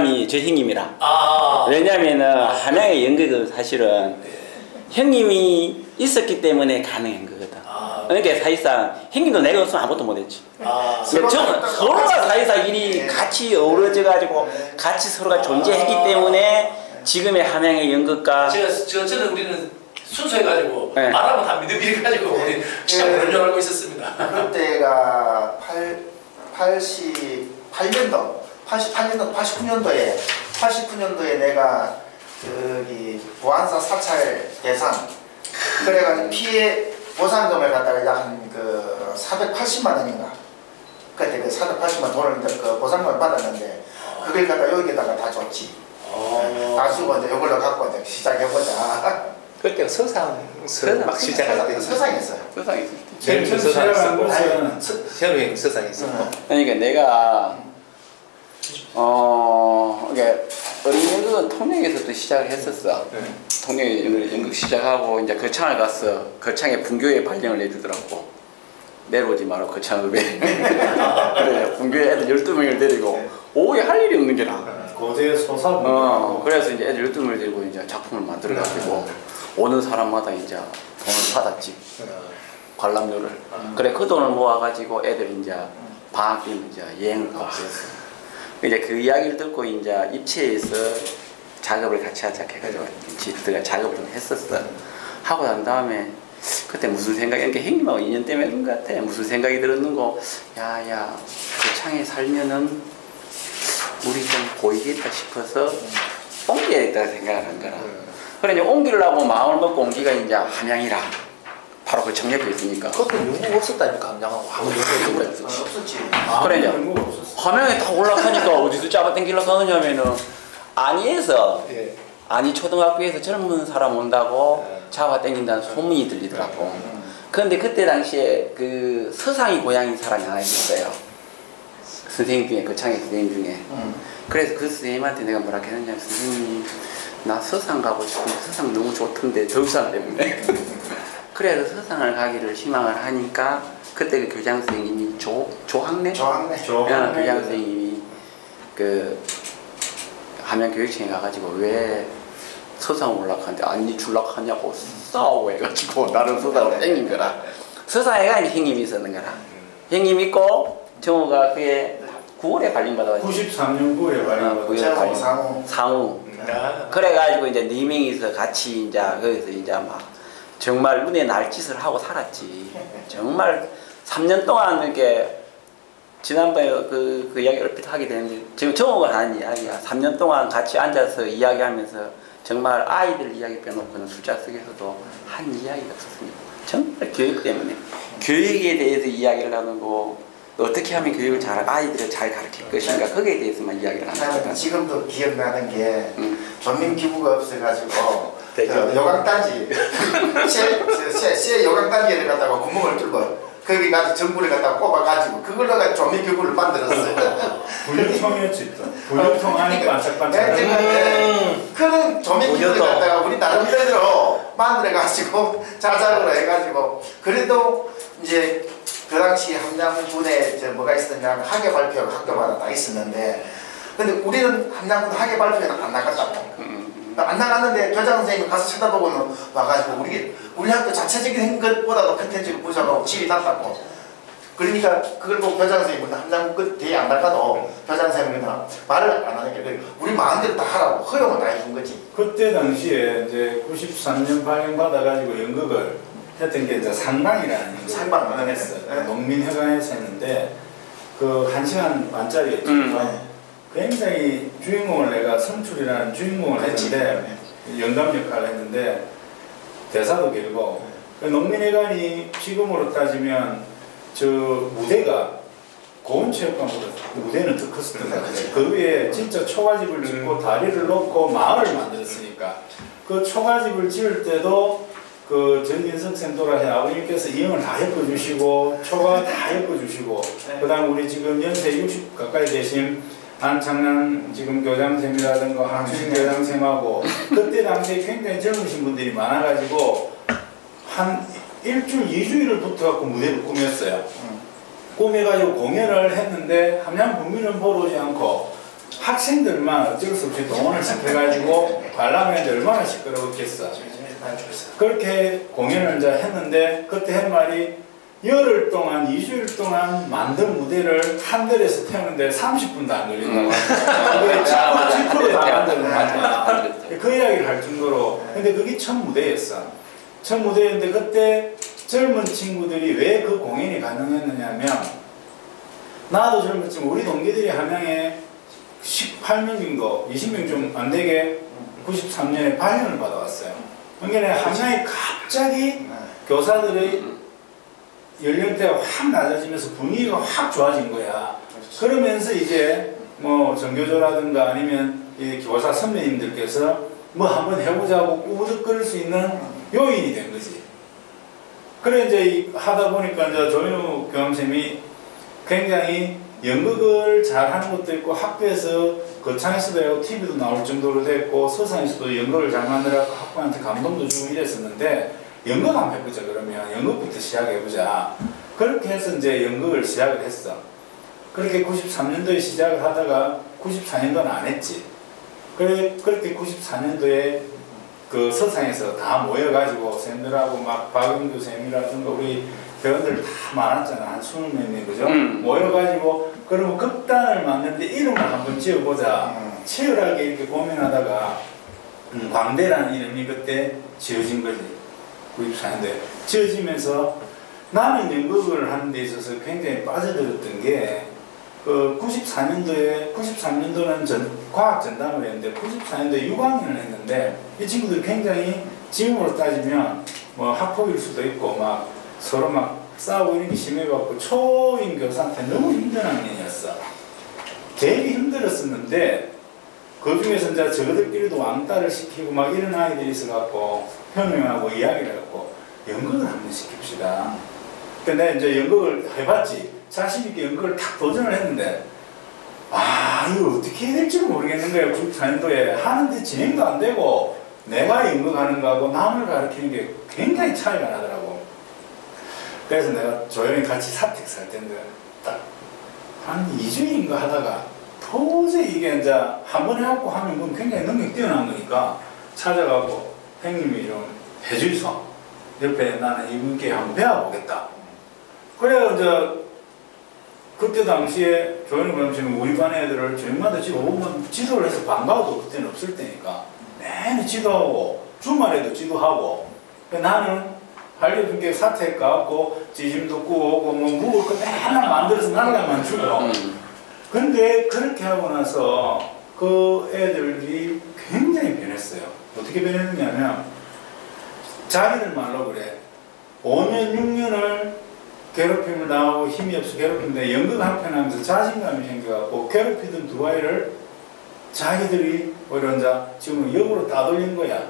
형님이 저 형님이라. 아. 왜냐면은 함양의 연극은 사실은 형님이 있었기 때문에 가능한 거거든. 그러니까 사실상 형님도 내가 없으면 아무것도 못했지. 서로가 사실상 일이 같이 어우러져 가지고 같이 서로가 존재했기 때문에 지금의 함양의 연극가. 저는 우리는 순수해가지고 말하면 다 믿음이래가지고 우리 진짜 그런 줄 알고 있었습니다. 그때가 88년도 89년도에 내가 저기 보안사 사찰 대상 그래가지고 피해 보상금을 갖다가 약 그 480만 원인가 그때 그 480만 돈을 그 보상금을 받았는데 그걸 갖다 여기다가 다 줬지. 다 주고 이제 이걸로 갖고 이제 시작해보자. 그때 서상 막 시작했대. 서상했어요. 제일 처음 시작한 것은 현우형 서상했었고. 그러니까 내가 이게 어린 연극은 통영에서도 시작을 했었어. 통영에 연극 시작하고 이제 거창을 갔어. 거창에 분교회 발령을 내주더라고. 내려오지 마라 거창읍에. 그래 분교회 애들 12명을 데리고 오후에 할 일이 없는 게라. 고대 소사. 그래서 이제 애들 12명을 데리고 이제 작품을 만들어가지고 오는 사람마다 이제 돈을 받았지. 관람료를. 그래 그 돈을 모아가지고 애들 이제 방학 때면 이제 여행을 가고 그랬어. 이제 그 이야기를 듣고 이제 입체에서 작업을 같이 하자 해가지고 들어가 작업을 좀 했었어. 하고 난 다음에 그때 무슨 생각이, 이렇게 형님하고 인연 때문에 그런 것 같아. 무슨 생각이 들었는고, 야야 그 창에 살면은 우리 좀 보이겠다 싶어서 옮겨야겠다 생각을 한 거라. 그래 이제 옮기려고 마음을 먹고 온 기가 이제 함양이라. 바로 그 청약에 있으니까. 그것도 연구가 없었다니까 함양하고 아무 연구가 없었지. 그래 이제 함양에 다 올라가니까 어디서 잡아당기려고 하느냐면은 안이에서 안이 초등학교에서 젊은 사람 온다고 잡아당긴다는 소문이 들리더라고. 그런데 그때 당시에 그 서상이 고향인 사람이 하나 있었어요. 선생님 중에 거창의 선생님 중에. 그래서 그 선생님한테 내가 뭐라 했느냐, 선생님 나 서상 가고 싶은데 서상 너무 좋던데 더우산 때문에. 그래서 서상을 가기를 희망을 하니까 그때 그 교장 선생님이 조학래 교장 선생님이 그 함양교육청에 가가지고 왜 서상 올라가는데 아니 줄락하냐고 싸우고 해가지고 나를 서상으로 땡긴 거라. 서상에가 이제 형님이 있었는 거라. 형님 있고 정우가 그게 9월에 발령받아가지고 93년 9월에 발령받아가지고 상우 그래가지고 이제 4명이서 같이 이제 거기서 이제 막 정말 눈에 날 짓을 하고 살았지. 정말 3년 동안 이렇게 지난번에 그 이야기 얼핏 하게 되는데 지금 정우가 하는 이야기야. 3년 동안 같이 앉아서 이야기하면서 정말 아이들 이야기 빼놓고는 숫자 속에서도 한 이야기가 없었습니다. 정말 교육 때문에 교육에 대해서 이야기를 나누고 어떻게 하면 교육을 아이들을 잘 가르칠 것인가 거기에 대해서만 이야기를 하는. 지금도 기억나는 게 전민기부가 없어가지고 요강단지 새 요강단지를 갖다가 구멍을 뚫고 거기 가서 전구를 갖다가 꼽아가지고 그걸로 가지고 전민기부를 만들었어요. 분유통이었지 또. 분유통 안이 반짝반짝. 그런 전민기부를 갖다가 우리 나름대로 만들어가지고 자작으로 해가지고 그래도 이제 그 당시 함양군에 뭐가 있었냐 학예 발표가 학교마다 다 있었는데 근데 우리는 함양군 학예 발표에는 안 나갔다고. 안 나갔는데 교장 선생님이 가서 쳐다보고는 와가지고 우리 학교 자체적인 것보다도 컨텐츠가 부족하고 질이 낮다고. 그러니까 그걸 보고 교장 선생님은 함양군 끝에 안 나가도 교장 선생님은 말을 안 하니까 우리 마음대로 다 하라고 허용을 다 해준 거지. 그때 당시에 이제 93년 발령받아가지고 연극을 했던 게 이제 상방이라는 상방을 했어요. 농민회관에서 했는데 그 1시간 반짜리였죠. 굉장히 주인공을 내가 성출이라는 주인공을 했는데 영감 역할을 했는데 대사도 길고 농민회관이 지금으로 따지면 저 무대가 고운체육관보다 무대는 더 컸었던 것 같아요. 그 위에 진짜 초가집을 짓고 다리를 놓고 마을을 만들었으니까 그 초가집을 지을 때도 그 전진석 쌤도라해 아버님께서 이응을 다 엮어주시고 초가 다 엮어주시고 그 다음 우리 지금 연세 60 가까이 되신 안창란 지금 교장쌤이라든가 한수진 교장쌤하고 그때 당시에 굉장히 젊으신 분들이 많아가지고 한 일주일, 2주일을 붙어갖고 무대를 꾸몄어요. 꾸며가지고 공연을 했는데 함양 국민은 보러 오지 않고 학생들만 어쩔 수 없이 동원을 시켜가지고 관람했는데 얼마나 시끄러웠겠어. 그렇게 공연을 이제 했는데 그때 한 말이 열흘 동안 2주일 동안 만든 무대를 한 달에서 태우는데 30분도 안 걸린다고. 그게 7% 다 만들었나. 그 이야기를 할 정도로. 근데 그게 첫 무대였어. 첫 무대였는데 그때 젊은 친구들이 왜 그 공연이 가능했느냐면 나도 젊었지만 우리 동기들이 함양에 18명 정도, 20명 좀 안 되게 93년에 발령을 받아왔어요. 그러니까 함양에 갑자기 교사들의 연령대가 확 낮아지면서 분위기가 확 좋아진 거야. 그러면서 이제 뭐 전교조라든가 아니면 이 교사 선배님들께서 뭐 한번 해보자고 꾸부득거릴 수 있는 요인이 된 거지. 그래 이제 하다 보니까 이제 조인우 교감쌤이 굉장히 연극을 잘하는 것도 있고 학교에서 거창에서도 하고 TV도 나올 정도로 됐고 서산에서도 연극을 잘 만들어서 학부한테 감동도 주고 이랬었는데 연극 한번 해보자 그러면 연극부터 시작해보자. 그렇게 해서 이제 연극을 시작을 했어. 그렇게 93년도에 시작을 하다가 94년도는 안 했지. 그렇게 94년도에 그 서상에서 다 모여가지고 쌤들하고 막 박영규 쌤이라든가 우리 배우들 다 많았잖아. 한 20몇 명 그죠? 모여가지고 그러면 극단을 만드는데 이름을 한번 지어보자. 치열하게 이렇게 고민하다가 광대라는 이름이 그때 지어진 거지. 94년도에 지어지면서 나는 연극을 하는 데 있어서 굉장히 빠져들었던 게 그 93년도는 과학 전담을 했는데 94년도에 6학년을 했는데 이 친구들이 굉장히 지금으로 따지면 뭐 학폭일 수도 있고 막 서로 막 싸우고 이런 게 심해갖고 초임 교사한테 너무 힘든 학년이었어. 되게 힘들었었는데 그 중에서 이제 저들끼리도 왕따를 시키고 막 이런 아이들이 있어갖고 형님하고 이야기를 해갖고 연극을 한번 시킵시다. 근데 이제 연극을 해봤지. 자신있게 연극을 탁 도전을 했는데 이거 어떻게 해야 될지 모르겠는 거예요. 94년도에 하는데 진행도 안 되고 내가 연극하는 거하고 남을 가르치는 게 굉장히 차이가 나더라고. 그래서 내가 조용히 같이 사택 살 텐데 딱 한 2주인가 하다가 도저히 이게 이제 한 번 해갖고 하면 그건 굉장히 능력이 뛰어난 거니까 찾아가고 형님이 좀 해주소. 옆에 나는 이분께 한번 배워보겠다. 그래서 이제 그때 당시에 조현우 교감쌤은 우리 반 애들을 저녁마다 지도를 해서 방과후도 그때는 없을 때니까 매일 지도하고 주말에도 지도하고 나는 알려준 게 사택 가고 지짐도 구우고 뭐 묵을 거 맨날 만들어서 날라만 주고 근데 그렇게 하고 나서 그 애들이 굉장히 변했어요. 어떻게 변했냐면 자기들 말로 그래 5년 6년을 괴롭힘을 당하고 힘이 없어 괴롭히는데 연극 한편 하면서 자신감이 생겨갖고 괴롭히던 두 아이를 자기들이 오히려 이제 지금 역으로 따돌린 거야.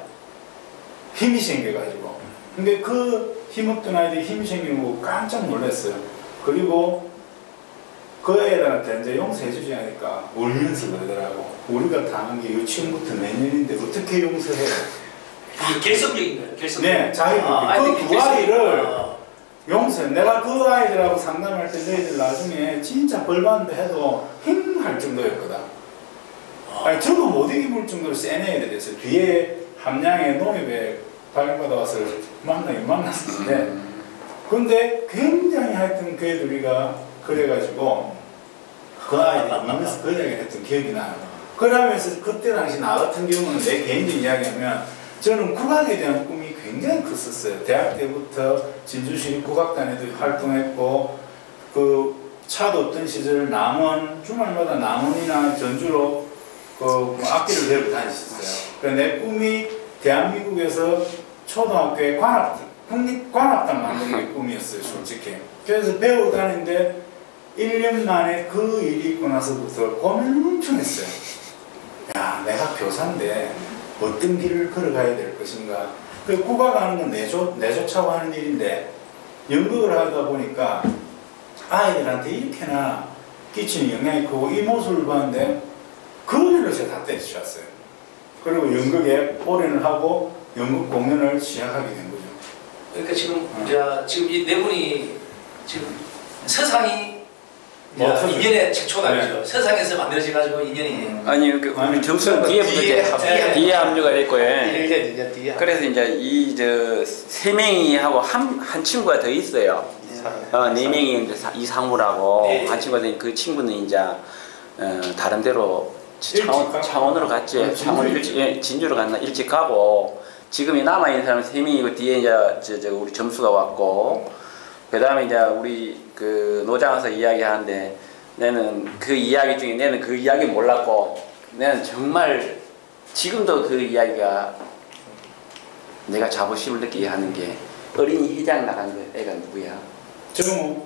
힘이 생겨가지고. 근데 그 힘없던 아이들이 힘이 생기는 거 깜짝 놀랐어요. 그리고 그 애들한테 이제 용서해주지 않으니까 울면서 그러더라고. 우리가 당한 게 유치원부터 몇 년인데 어떻게 용서해? 결성적인 거예요. 결성. 네, 자기가 그 두 아이를 용서. 내가 그 아이들하고 상담할 때 너희들 나중에 진짜 벌받는다 해도 힘할 정도였거든. 아니 저도 못 이겨볼 정도로 센 애들이 됐어요. 뒤에 함양의 농협에 발령받아 와서 만났었는데 근데 굉장히 하여튼 그 애들이가 그래가지고 그 아이들이 울면서 그 이야기를 했던 기억이 나요. 그러면서 그때 당시 나 같은 경우는 내 개인적인 이야기하면 저는 국악에 대한 꿈이 굉장히 컸었어요. 대학 때부터 진주시 국악단에도 활동했고 그 차도 없던 시절 남원 주말마다 남원이나 전주로 그 악기를 들고 다녔었어요. 그러니까 내 꿈이 대한민국에서 초등학교에 국립관악단 만드는 게 꿈이었어요. 솔직히. 그래서 배우고 다니는데 1년 만에 그 일이 있고 나서부터 고민을 엄청 했어요. 야 내가 교사인데 어떤 길을 걸어가야 될 것인가. 그 국악하는 건 내조차고 하는 일인데 연극을 하다 보니까 아이들한테 이렇게나 끼치는 영향이 크고 이 모습을 봤는데 그걸로 제가 다 때려쳤어요. 그리고 연극에 올인을 하고 연극 공연을 시작하게 된 거죠. 그러니까 지금 이 네 분이 지금 서상이 인연의 최초단이죠. 세상에서 만들어져 가지고 인연이. 아니 우리 점수는 뒤에 합류가 됐고요. 1년 2년 뒤에. 그래서 이제 이 세 명이 하고 한 친구가 더 있어요. 네 명이 이제 이상무라고 네. 한 친구가 그 친구는 이제 다른 데로 창원으로 갔지. 창원 진주로 갔나 일찍 가고 지금 남아 있는 사람 세 명이고 뒤에 이제 우리 점수가 왔고 그다음에 이제 우리 그 노장에서 이야기하는데 나는 그 이야기 중에 나는 그 이야기 몰랐고 나는 정말 지금도 그 이야기가 내가 자부심을 느끼게 하는 게 어린이 회장 나간 그 애가 누구야? 정우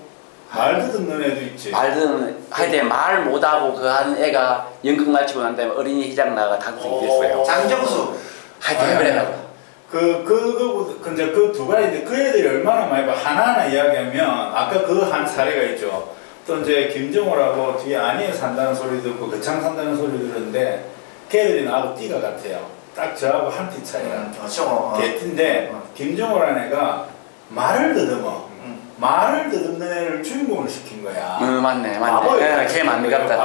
말 듣는 애도 있지. 말 듣는 하여튼 말 못하고 그 하는 애가 연극 마치고 난 다음에 어린이 회장 나가 당선이 됐어요. 장정수. 하여튼 그래가지고 근데 그 두 가지인데 그 애들이 얼마나 많이 봐. 하나하나 이야기하면 아까 그 한 사례가 있죠. 또 이제 김정호라고 뒤에 안이에 산다는 소리 듣고 거창 산다는 소리 들었는데 걔들이 나하고 띠가 같아요. 딱 저하고 한 띠 차이라. 개띠인데 김정호라는 애가 말을 더듬어. 말을 더듬는 애를 주인공을 시킨 거야. 맞네. 걔 맞는 것 같다.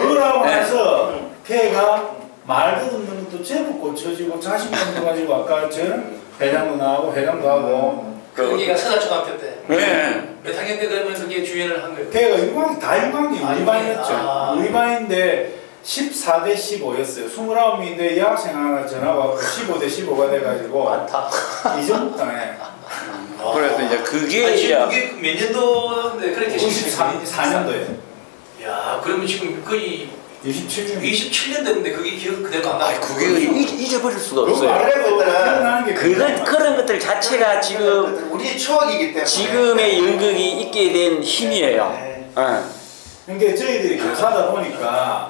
그러고 나서 걔가 말 더듬는 것도 제법 고쳐지고 자신감도 가지고 아까 저는 회장도 나오고 회장도 하고 그게가 서자초등학교 때. 네. 몇 학년 때 그러면 그게 주연을 한 거예요? 걔가 일반이 우리 반이었죠. 우리 반인데 14대 15였어요. 29인데 여학생 하나 전화 와서 15대 15가 돼가지고 많다. 이 정도 땅에. 그래서 이제 그게 그게 몇 년도인데 그렇게 94년도에. 야, 그러면 지금 거의 27년. 27년 됐는데 그게 기억 그대로 안 나. 그게 잊어버릴 수가 없어요. 기억나는 게 그런 것들 자체가 지금 우리의 추억이기 때문에 지금의 연극이 있게 된 힘이에요. 그러니까 저희들이 교사다 보니까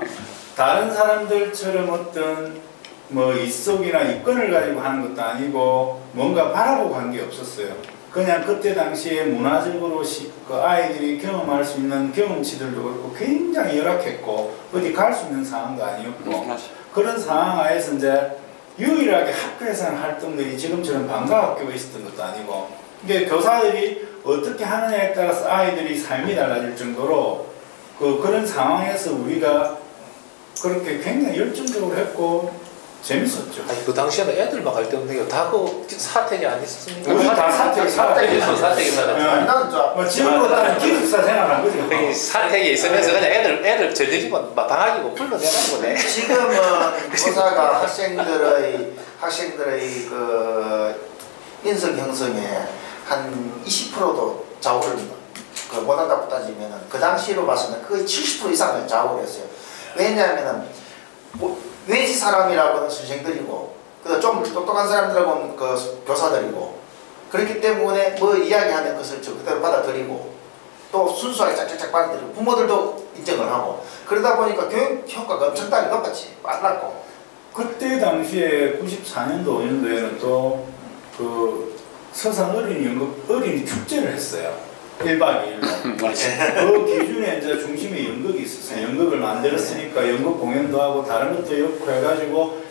다른 사람들처럼 어떤 뭐 이속이나 이권을 가지고 하는 것도 아니고 뭔가 바라보고 한 게 없었어요. 그냥 그때 당시에 문화적으로 그 아이들이 경험할 수 있는 경험치들도 그렇고 굉장히 열악했고 어디 갈 수 있는 상황도 아니었고 그런 상황 하에서 이제 유일하게 학교에서 하는 활동들이 지금처럼 방과학교가 있었던 것도 아니고 이게 교사들이 어떻게 하느냐에 따라서 아이들이 삶이 달라질 정도로 그런 상황에서 우리가 그렇게 굉장히 열정적으로 했고 재밌었죠. 아니, 그 당시에는 애들 막 할 때 없는 다 그 사택이 안 있었습니까? 우리 다 사택이 살았죠. 뭐 지금으로 따지면 기숙사 생활한 거지. 사택에 있으면서 그냥 애들 전쟁이고 방학이고 불러내는 거네. 지금은 교사가 학생들의 그 인성 형성에 한 20%도 좌우를 못한다고 따지면은 그 당시로 봐서는 거의 70% 이상을 좌우를 했어요. 왜냐하면은 외지 사람이라고는 선생들이고 좀 똑똑한 사람들하고는 그 교사들이고 그렇기 때문에 뭐 이야기하는 것을 그대로 받아들이고 또 순수하게 짝짝짝 받아들이고 부모들도 인정을 하고 그러다 보니까 교육 효과가 엄청나게 높았지. 빨랐고 그때 당시에 94년도 5년도에는 또 그 서산 어린이 축제를 했어요. 1박 2일로. 그 기준에 이제 중심에 연극이 있었어요. 연극을 만들었으니까 연극 공연도 하고 다른 것도 엮고 해가지고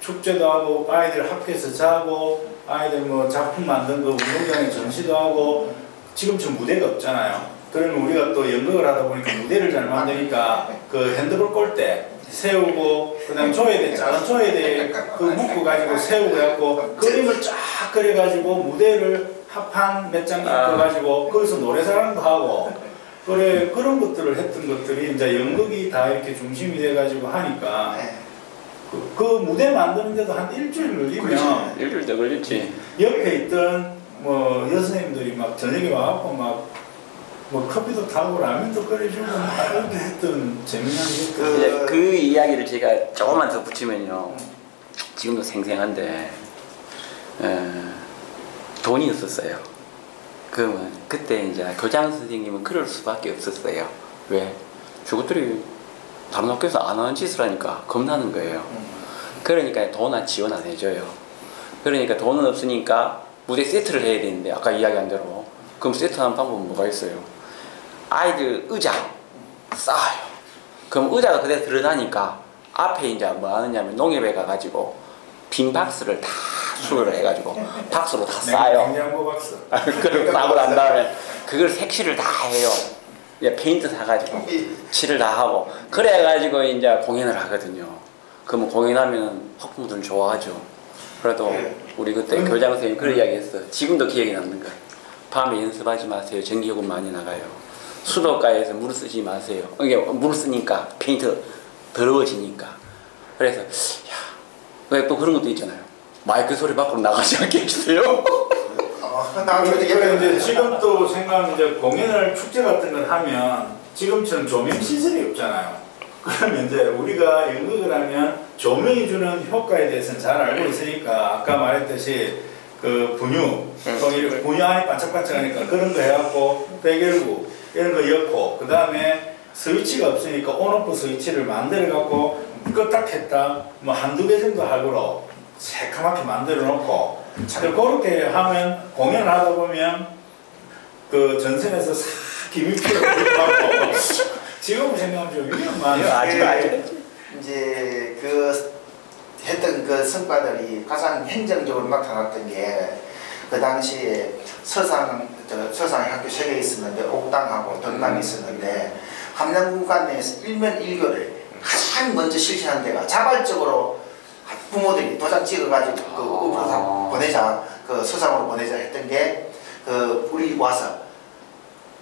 축제도 하고 아이들 학교에서 자고 아이들 뭐 작품 만든 거 운동장에 전시도 하고 지금처럼 무대가 없잖아요. 그러면 우리가 또 연극을 하다 보니까 무대를 잘 만드니까 그 핸드볼 골대 세우고 그다음 조회대 작은 조회대 그 묶어가지고 세우고 해갖고 그림을 쫙 그려가지고 무대를 합판 몇 장 입혀가지고 거기서 노래자랑도 하고 그래 그런 것들을 했던 것들이 이제 연극이 다 이렇게 중심이 돼가지고 하니까 그 무대 만드는데도 한 일주일 걸리면 일주일 더 걸렸지. 옆에 있던 뭐 여선생님들이 막 저녁에 와갖고 뭐 커피도 타고 라면도 끓여주고 막 이렇게 했던 재미난 것들. 그 이야기를 제가 조금만 더 붙이면요. 지금도 생생한데 돈이 없었어요. 그러면 그때 이제 교장 선생님은 그럴 수밖에 없었어요. 왜? 저것들이 다른 학교에서 안 하는 짓을 하니까 겁나는 거예요. 그러니까 돈 지원 안 해줘요. 그러니까 돈은 없으니까 무대 세트를 해야 되는데 아까 이야기한 대로 그럼 세트하는 방법은 뭐가 있어요? 아이들 의자 쌓아요. 그럼 의자가 그대로 드러나니까 앞에 이제 뭐 하느냐면 농협에 가가지고 빈 박스를 다 수거를 해가지고 박스로 다 싸요. 냉장고 박스. 그걸 싸고 난 다음에 그걸 색칠을 다 해요. 이제 페인트 사가지고 칠을 다 하고 그래가지고 이제 공연을 하거든요. 그러면 공연하면 학부모들 좋아하죠. 그래도 우리 그때 교장 선생님 그런 이야기 했어. 지금도 기억에 남는 거야. 밤에 연습하지 마세요. 전기요금 많이 나가요. 수도가에서 물을 쓰지 마세요. 이게 물을 쓰니까 페인트 더러워지니까. 그래서 야, 또 그런 것도 있잖아요. 마이크 소리 밖으로 나가지 않게 해주세요. 이제 지금 또 생각하면 이제 공연을 축제 같은 걸 하면 지금처럼 조명 시설이 없잖아요. 그러면 이제 우리가 연극을 하면 조명이 주는 효과에 대해서는 잘 알고 있으니까 아까 말했듯이 그 분유 안이 반짝반짝하니까 그런 거 해갖고 백열구 이런 거 엮고 그 다음에 스위치가 없으니까 온오프 스위치를 만들어갖고 껐다 켰다 뭐 한두 개 정도 하고로 새카맣게 만들어 놓고 그렇게 하면 공연을 하다 보면 그 전선에서 싹 기밀표를 하고 지금 생각하면 좀 위험한 아직 이제 그 했던 그 성과들이 가장 행정적으로 나타났던 게 그 당시에 서상학교 세 개 있었는데 옥당하고 덕남이 있었는데 함양군관 내에서 일면일교를 가장 먼저 실천한 데가 자발적으로 부모들이 도장 찍어가지고 그 읍으로 보내자, 그 서상으로 보내자 했던 게 그 우리 와서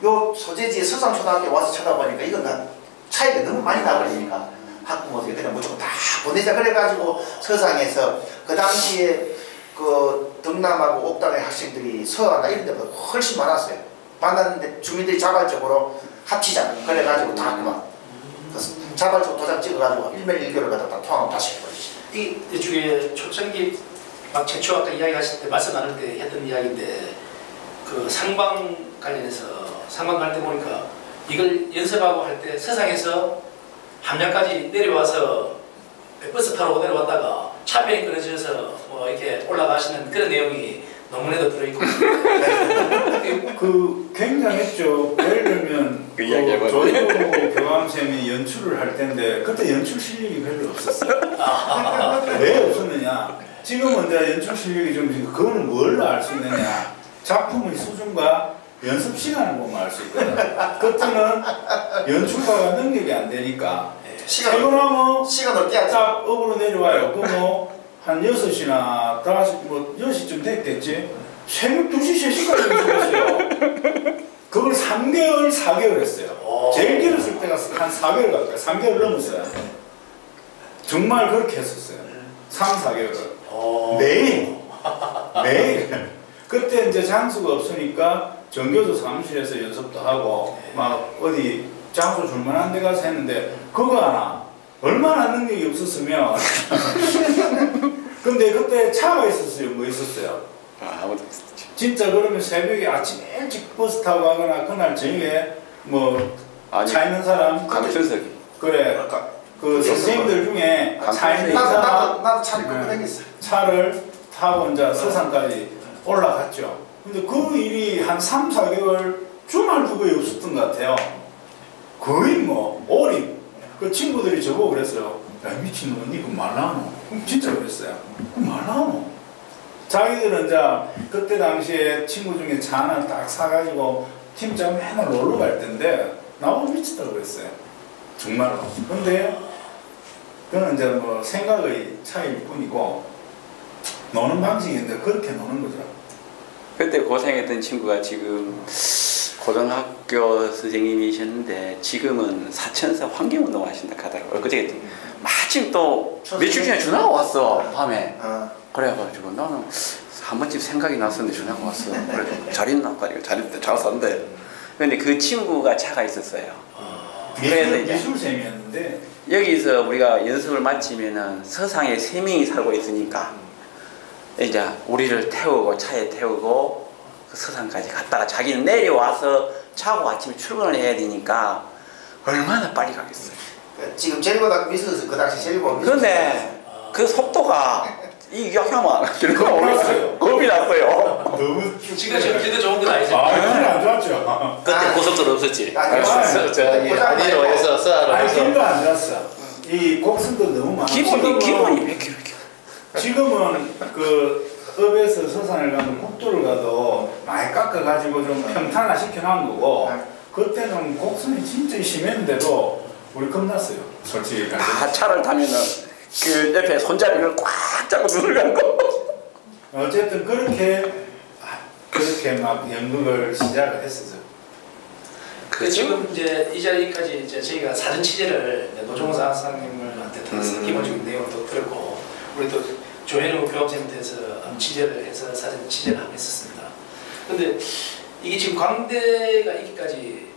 요 소재지에 서상초등학교 와서 쳐다보니까 이건 난 차이가 너무 많이 나버리니까 학부모들이 그냥 무조건 다 보내자 그래가지고 서상에서 그 당시에 그 덕남하고 옥당의 학생들이 서하나 이런 데보다 훨씬 많았어요. 만났는데 주민들이 자발적으로 합치자 그래가지고 다 그만 자발적으로 도장 찍어가지고 일면일교를 갖다 다 통합 다시 해버리지. 이쪽에 초창기 막 최초 아까 이야기하실 때 말씀 나눌 때 했던 이야기인데 그 상방 관련해서 상방 갈 때 보니까 이걸 연습하고 할 때 서상에서 함양까지 내려와서 버스 타러 내려왔다가 차변이 끊어져서 뭐 이렇게 올라가시는 그런 내용이 논문에도 들어있고 그 굉장했죠. 예를 들면 그 이야기 조이고 교감쌤이 연출을 할 텐데 그때 연출 실력이 별로 없었어요. 왜 없었느냐? 지금은 이제 연출 실력이 좀 그거는 뭘로 알 수 있느냐? 작품의 수준과 연습 시간을 보면 알 수 있거든. 그때는 연출가가 능력이 안 되니까 퇴근하면 시간을 깨야지. 딱 업으로 내려와요. 한 6시나 5시, 뭐 10시쯤 됐겠지. 새벽 2시, 3시까지 연습했어요. 그걸 3개월, 4개월 했어요. 제일 길었을 때가 한 4개월 가까이, 3개월 넘었어요. 정말 그렇게 했었어요. 3, 4개월을. 매일. 매일. 그때 이제 장수가 없으니까 정교조 사무실에서 연습도 하고, 막 어디 장소 줄만한 데 가서 했는데, 그거 하나. 얼마나 능력이 없었으면. 근데 그때 차가 있었어요? 뭐 있었어요? 아무도 없었지. 진짜 그러면 새벽에 아침 일찍 버스 타고 가거나 그날 저녁에 뭐 차 있는 사람 강춘석이 그래 그 선생님들 중에 차 있는 사람 나도 차를 끌고 다녔어. 차를 타고 이제 서산까지 올라갔죠. 근데 그 일이 한 3, 4개월 주말도 거의 없었던 것 같아요. 거의 뭐 올입. 그 친구들이 저보고 그랬어요. 야 미친놈 니 그거 말라노? 진짜 그랬어요. 그거 말라노? 자기들은 이제 그때 당시에 친구 중에 차 하나 딱 사가지고 팀장 맨날 놀러 갈 텐데 나보고 미쳤다고 그랬어요. 정말로. 근데 그건 이제 뭐 생각의 차이일 뿐이고 노는 방식인데 그렇게 노는 거죠. 그때 고생했던 친구가 지금 고등학교 선생님이셨는데 지금은 사천사 환경운동 하신다 하더라고요. 그저께 마침 또 며칠 전에 전화가 왔어 밤에. 그래가지고 나는 한 번쯤 생각이 났었는데 전화가 왔어. 그래도 잘 있나? 잘 있대. 잘 산대. 근데 그 친구가 차가 있었어요. 그래서 이제 미술쌤이었는데 여기서 우리가 연습을 마치면은 서상에 3명이 살고 있으니까 이제 우리를 태우고 차에 태우고 그 서산까지 갔다가 자기는 내려와서 차고 아침에 출근을 해야 되니까 얼마나 빨리 가겠어요. 지금 제일보다 미스에서 그 당시 제일보다 미스. 그런데 그 속도가 이 약하면 겁이 났어요. 너무 지금 기도 좋은 건 아니죠? 길이 안 좋았죠. 그때 고속도로 없었지. 저기 안리로에서 서하로 아니 해서 길도 안 좋았어. 이 곡선도 너무 많아. 기본이 100km. 지금은 그 읍에서 서산을 가면 국도를 가도 많이 깎아가지고 좀 평탄화 시켜놓은 거고 그때는 곡선이 진짜 심했는데도 우리 겁났어요. 솔직히. 차를 타면은 그 옆에 손잡이를 꽉 잡고 눈을 감고. 어쨌든 그렇게 막 연극을 시작을 했었죠. 그 지금 이제 이 자리까지 이제 저희가 사전 취재를 노종호 사장님한테 들어서 기본적인 내용도 들었고 우리 또 조현우 교합센터에서 취재를 해서 사전 취재를 한번 했었습니다. 근데 이게 지금 광대가 있기까지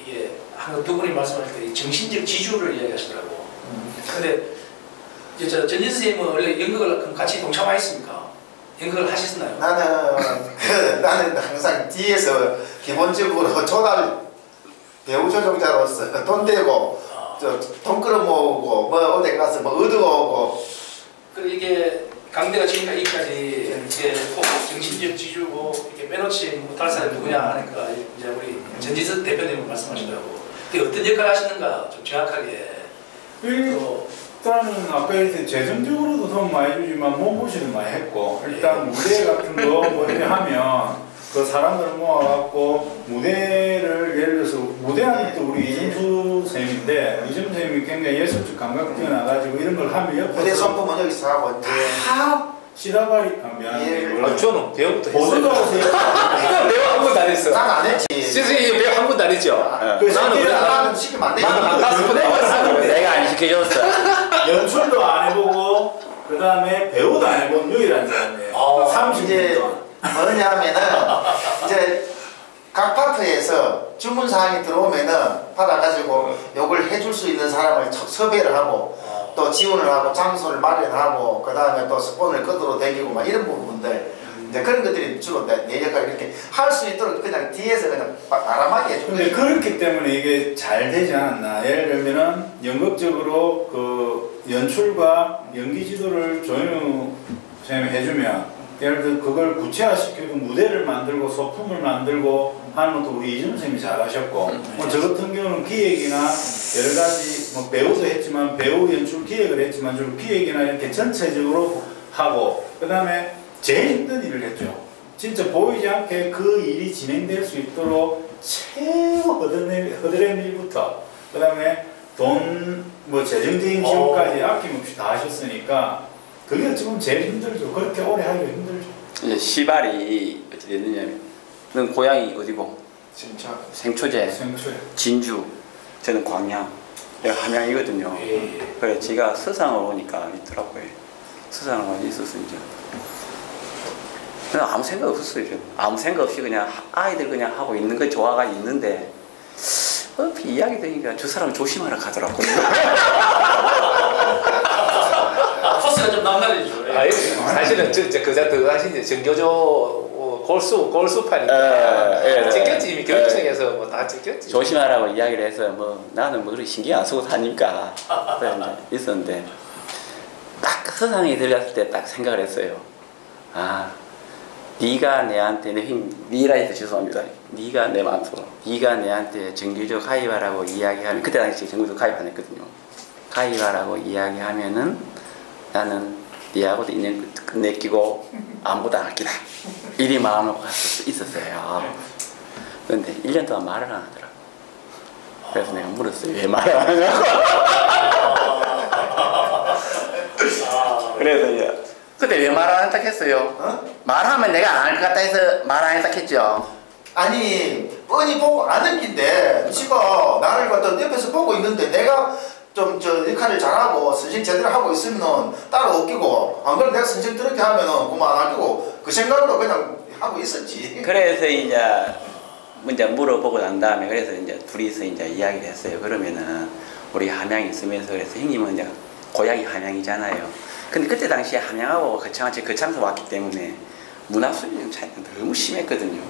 이게 두 분이 말씀하실 때 정신적 지주를 이야기하시더라고. 근데 이제 저 전진 선생님은 원래 연극을 그럼 같이 동참하셨습니까? 연극을 하셨나요? 나는 항상 뒤에서 기본적으로 조달 배우 조종자로서 돈 대고 돈 끌어모으고 뭐 어디 가서 뭐 얻어오고. 그 이게 강대가 지금까지 이게 꼭 정신적 지주고 이렇게 빼놓지 못할 사람이 누구냐 하니까 이제 우리 전지석 대표님은 말씀하시더라고. 이게 어떤 역할을 하시는가 좀 정확하게. 일단은 아까 얘기했듯이 재정적으로도 도움 많이 주지만 몸보신도 많이 했고 일단 무대 같은 거 뭐 이렇게 하면 그 사람들 모아갖고 무대를 예를 들어서 무대하는 또 우리 이준수 선생님인데 이준수 선생님이 굉장히 예술적 감각 뛰어나가지고 이런 걸 하면 옆에서 무대 선포는 여기서 하고 다 시다발이 미안한데 저는 배우부터 했어요. 보선하고 배우 한 번도 안 했어. 난 안 했지. 선생님 배우 한 번도 안 했죠. 나는 시키면 안 되지. 내가 안 시켜줬어. 연출도 안 해보고 그 다음에 배우도 안 해본 유일한 사람이에요. 30년 동안. 뭐냐면은 이제 각 파트에서 주문 사항이 들어오면은 받아가지고 요걸 해줄 수 있는 사람을 섭외를 하고 또 지원을 하고 장소를 마련하고 그 다음에 또 스폰을 끄도록 다니고 막 이런 부분들 이제 그런 것들이 주로 내 역할을 이렇게 할 수 있도록 그냥 뒤에서 그냥 바람하게 해주고. 근데 그렇기 때문에 이게 잘 되지 않았나. 예를 들면은 연극적으로 그 연출과 연기 지도를 조현우 선생님이 해주면 예를 들어 그걸 구체화시키고 무대를 만들고 소품을 만들고 하는 것도 우리 이준수 선생님이 잘하셨고 저 같은 경우는 기획이나 여러 가지 뭐 배우도 했지만 배우 연출 기획을 했지만 좀 기획이나 이렇게 전체적으로 하고 그 다음에 제일 힘든 일을 했죠. 진짜 보이지 않게 그 일이 진행될 수 있도록 최고 허드렛 일부터 그 다음에 돈 뭐 재정적인 지원까지 아낌없이 다 하셨으니까 그게 지금 제일 힘들죠. 그렇게 오래 하기가 힘들죠. 이제 시발이 어떻게 됐느냐면 넌 고향이 어디고? 진짜 생초제, 진주, 저는 광양, 내가 함양이거든요. 그래 제가 서상을 오니까 있더라고요. 서상을 많이 있었어 이제. 그냥 아무 생각 없었어요. 아무 생각 없이 그냥 아이들 그냥 하고 있는 거 좋아가 있는데 이야기 들으니까 저 사람 조심하라 하더라고요. 코스가 좀 남다르죠. 사실은 그거 하신 정교조 골수파니까 찍혔지 이미 교육청에서 뭐 다 찍혔지. 조심하라고 이야기를 해서 뭐 나는 뭐 그렇게 신경 안 쓰고 사니까 이제 있었는데 딱 서상에 들어갔을 때 딱 생각을 했어요. 아, 네가 내한테 네라 해서 죄송합니다. 네가 내 마음속으로 네가 내한테 정규조 가입하라고 이야기하면 그때 당시 정규조 가입 안 했거든요. 가입하라고 이야기하면은 나는 네하고도 인연 끝내끼고 아무것도 안 할기다. 이리 마음을 갖고 있었어요. 그런데 1년 동안 말을 안 하더라고. 그래서 내가 물었어요. 왜 말을 안 하냐고. 그래서 이제 그때 왜 말 안 했다 했어요? 말하면 내가 안 할 것 같다 해서 말 안 했다 했죠. 아니 뻔히 보고 아는 긴데 지가 나를 갖다 옆에서 보고 있는데 내가 좀 저 역할을 잘하고 선생 제대로 하고 있으면은 따로 웃기고 안 그러면 내가 선생 그렇게 하면은 그만 안 웃기고 그 생각으로 그냥 하고 있었지. 그래서 이제 물어보고 난 다음에 그래서 이제 둘이서 이제 이야기를 했어요. 그러면은 우리 함양에 있으면서 그래서 형님은 이제 고향이 함양이잖아요. 근데 그때 당시에 함양하고 거창에서 왔기 때문에 문화 수준의 차이가 너무 심했거든요.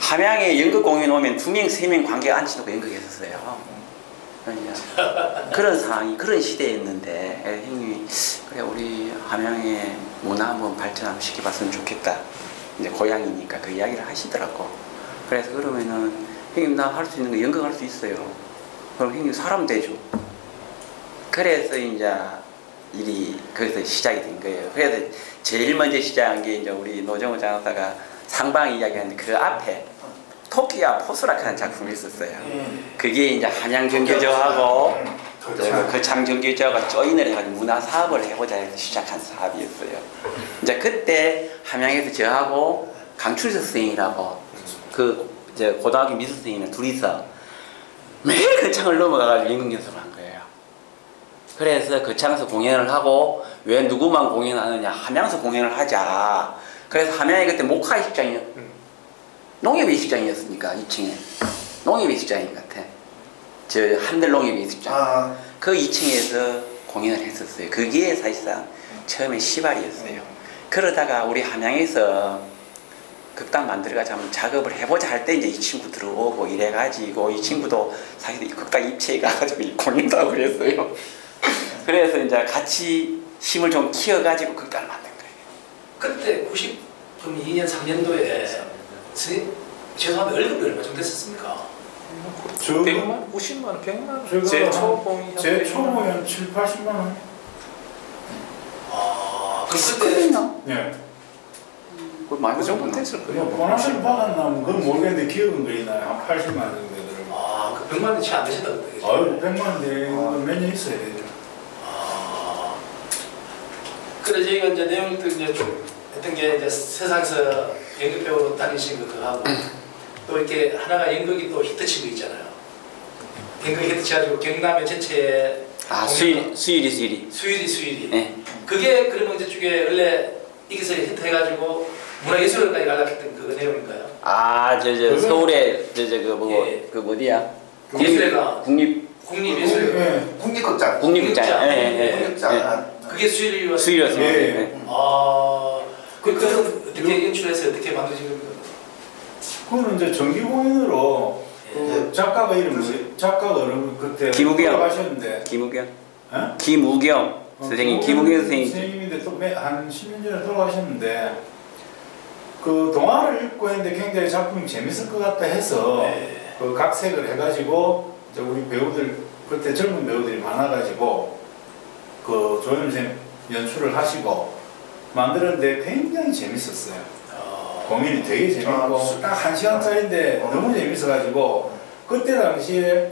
함양에 연극 공연 오면 2명, 3명 관객 앉히고 연극했었어요. 그런 상황이 그런 시대였는데 형님이 그래 우리 함양의 문화 한번 발전 한번 시켜봤으면 좋겠다. 이제 고향이니까 그 이야기를 하시더라고. 그래서 그러면은 형님 나 할 수 있는 거 연극할 수 있어요. 그럼 형님 사람 되죠. 그래서 이제 일이 거기서 시작이 된 거예요. 그래서 제일 먼저 시작한 게 이제 우리 노정호 장사가 상방 이야기하는데 그 앞에 토끼와 포스라카는 작품이 있었어요. 그게 이제 한양 정교조하고 거창 정교조가 조인을 해가지고 문화 사업을 해보자 해서 시작한 사업이었어요. 이제 그때 함양에서 저하고 강출석 선생이라고 그 이제 고등학교 미술 선생님을 둘이서 매일 거창을 넘어가가지고 연극 연습을 한 거예요. 그래서 거창에서 공연을 하고 왜 누구만 공연하느냐 함양에서 공연을 하자. 그래서 함양에 그때 목화식장이 농협예식장이었으니까 2층에 농협예식장인 것 같아. 저 한들 농협예식장. 그 2층에서 공연을 했었어요. 그게 사실상 처음에 시발이었어요. 그러다가 우리 함양에서 극단 만들어가지고 한번 작업을 해보자 할 때 이제 이 친구 들어오고 이래가지고 이 친구도 사실 극단 입체해가지고 공연도 하고 그랬어요. 그래서 이제 같이 힘을 좀 키워가지고 극단을 만든 거예요. 그때 92년 3년도에 죄송한데 월급이 얼마 정도 됐었습니까? 100만, 50만 원, 100만 원. 제 초봉이 제 초봉은 7, 80만 원. 그럼 그때 예. 그 정도 됐을 거예요. 보너스를 받았나 그건 모르겠는데 기억은 그리 나요. 한 80만 원 정도 되더라고요. 그 100만 원이 채 안 되셨다 그때. 아유 100만 원 몇년 있어야 되죠. 그래 저희가 이제 내용도 이제 좀 했던 게 이제 세상에서 연극배우로 다니신 거 그거 하고 또 이렇게 하나가 연극이 또 히트친 거 있잖아요. 연극이 히트쳐가지고 경남의 전체에 수일이. 네. 그게 그러면 이제 쪽에 원래 이기서 히트해가지고 문화예술까지 갈라했던 그 내용인가요? 서울에 그 어디야? 국립예술회관. 국립극장. 국립극장. 국립극장. 그게 수일이었어요. 수일이었어요. 그건 어떻게 연출해서 어떻게 만드신 겁니까? 그거는 이제 정기 공연으로 그 작가가 이름이 작가가 그때 김우경. 돌아가셨는데 김우경 선생님, 김우경 선생님인데 또 한 10년 전에 돌아가셨는데 그 동화를 읽고 했는데 굉장히 작품이 재밌을 것 같다 해서 그 각색을 해가지고 이제 우리 배우들 그때 젊은 배우들이 많아가지고 그 조연 선생님 연출을 하시고 만들었는데 굉장히 재밌었어요. 공연이 되게 재밌고 딱 1시간짜리인데 너무 재밌어가지고 그때 당시에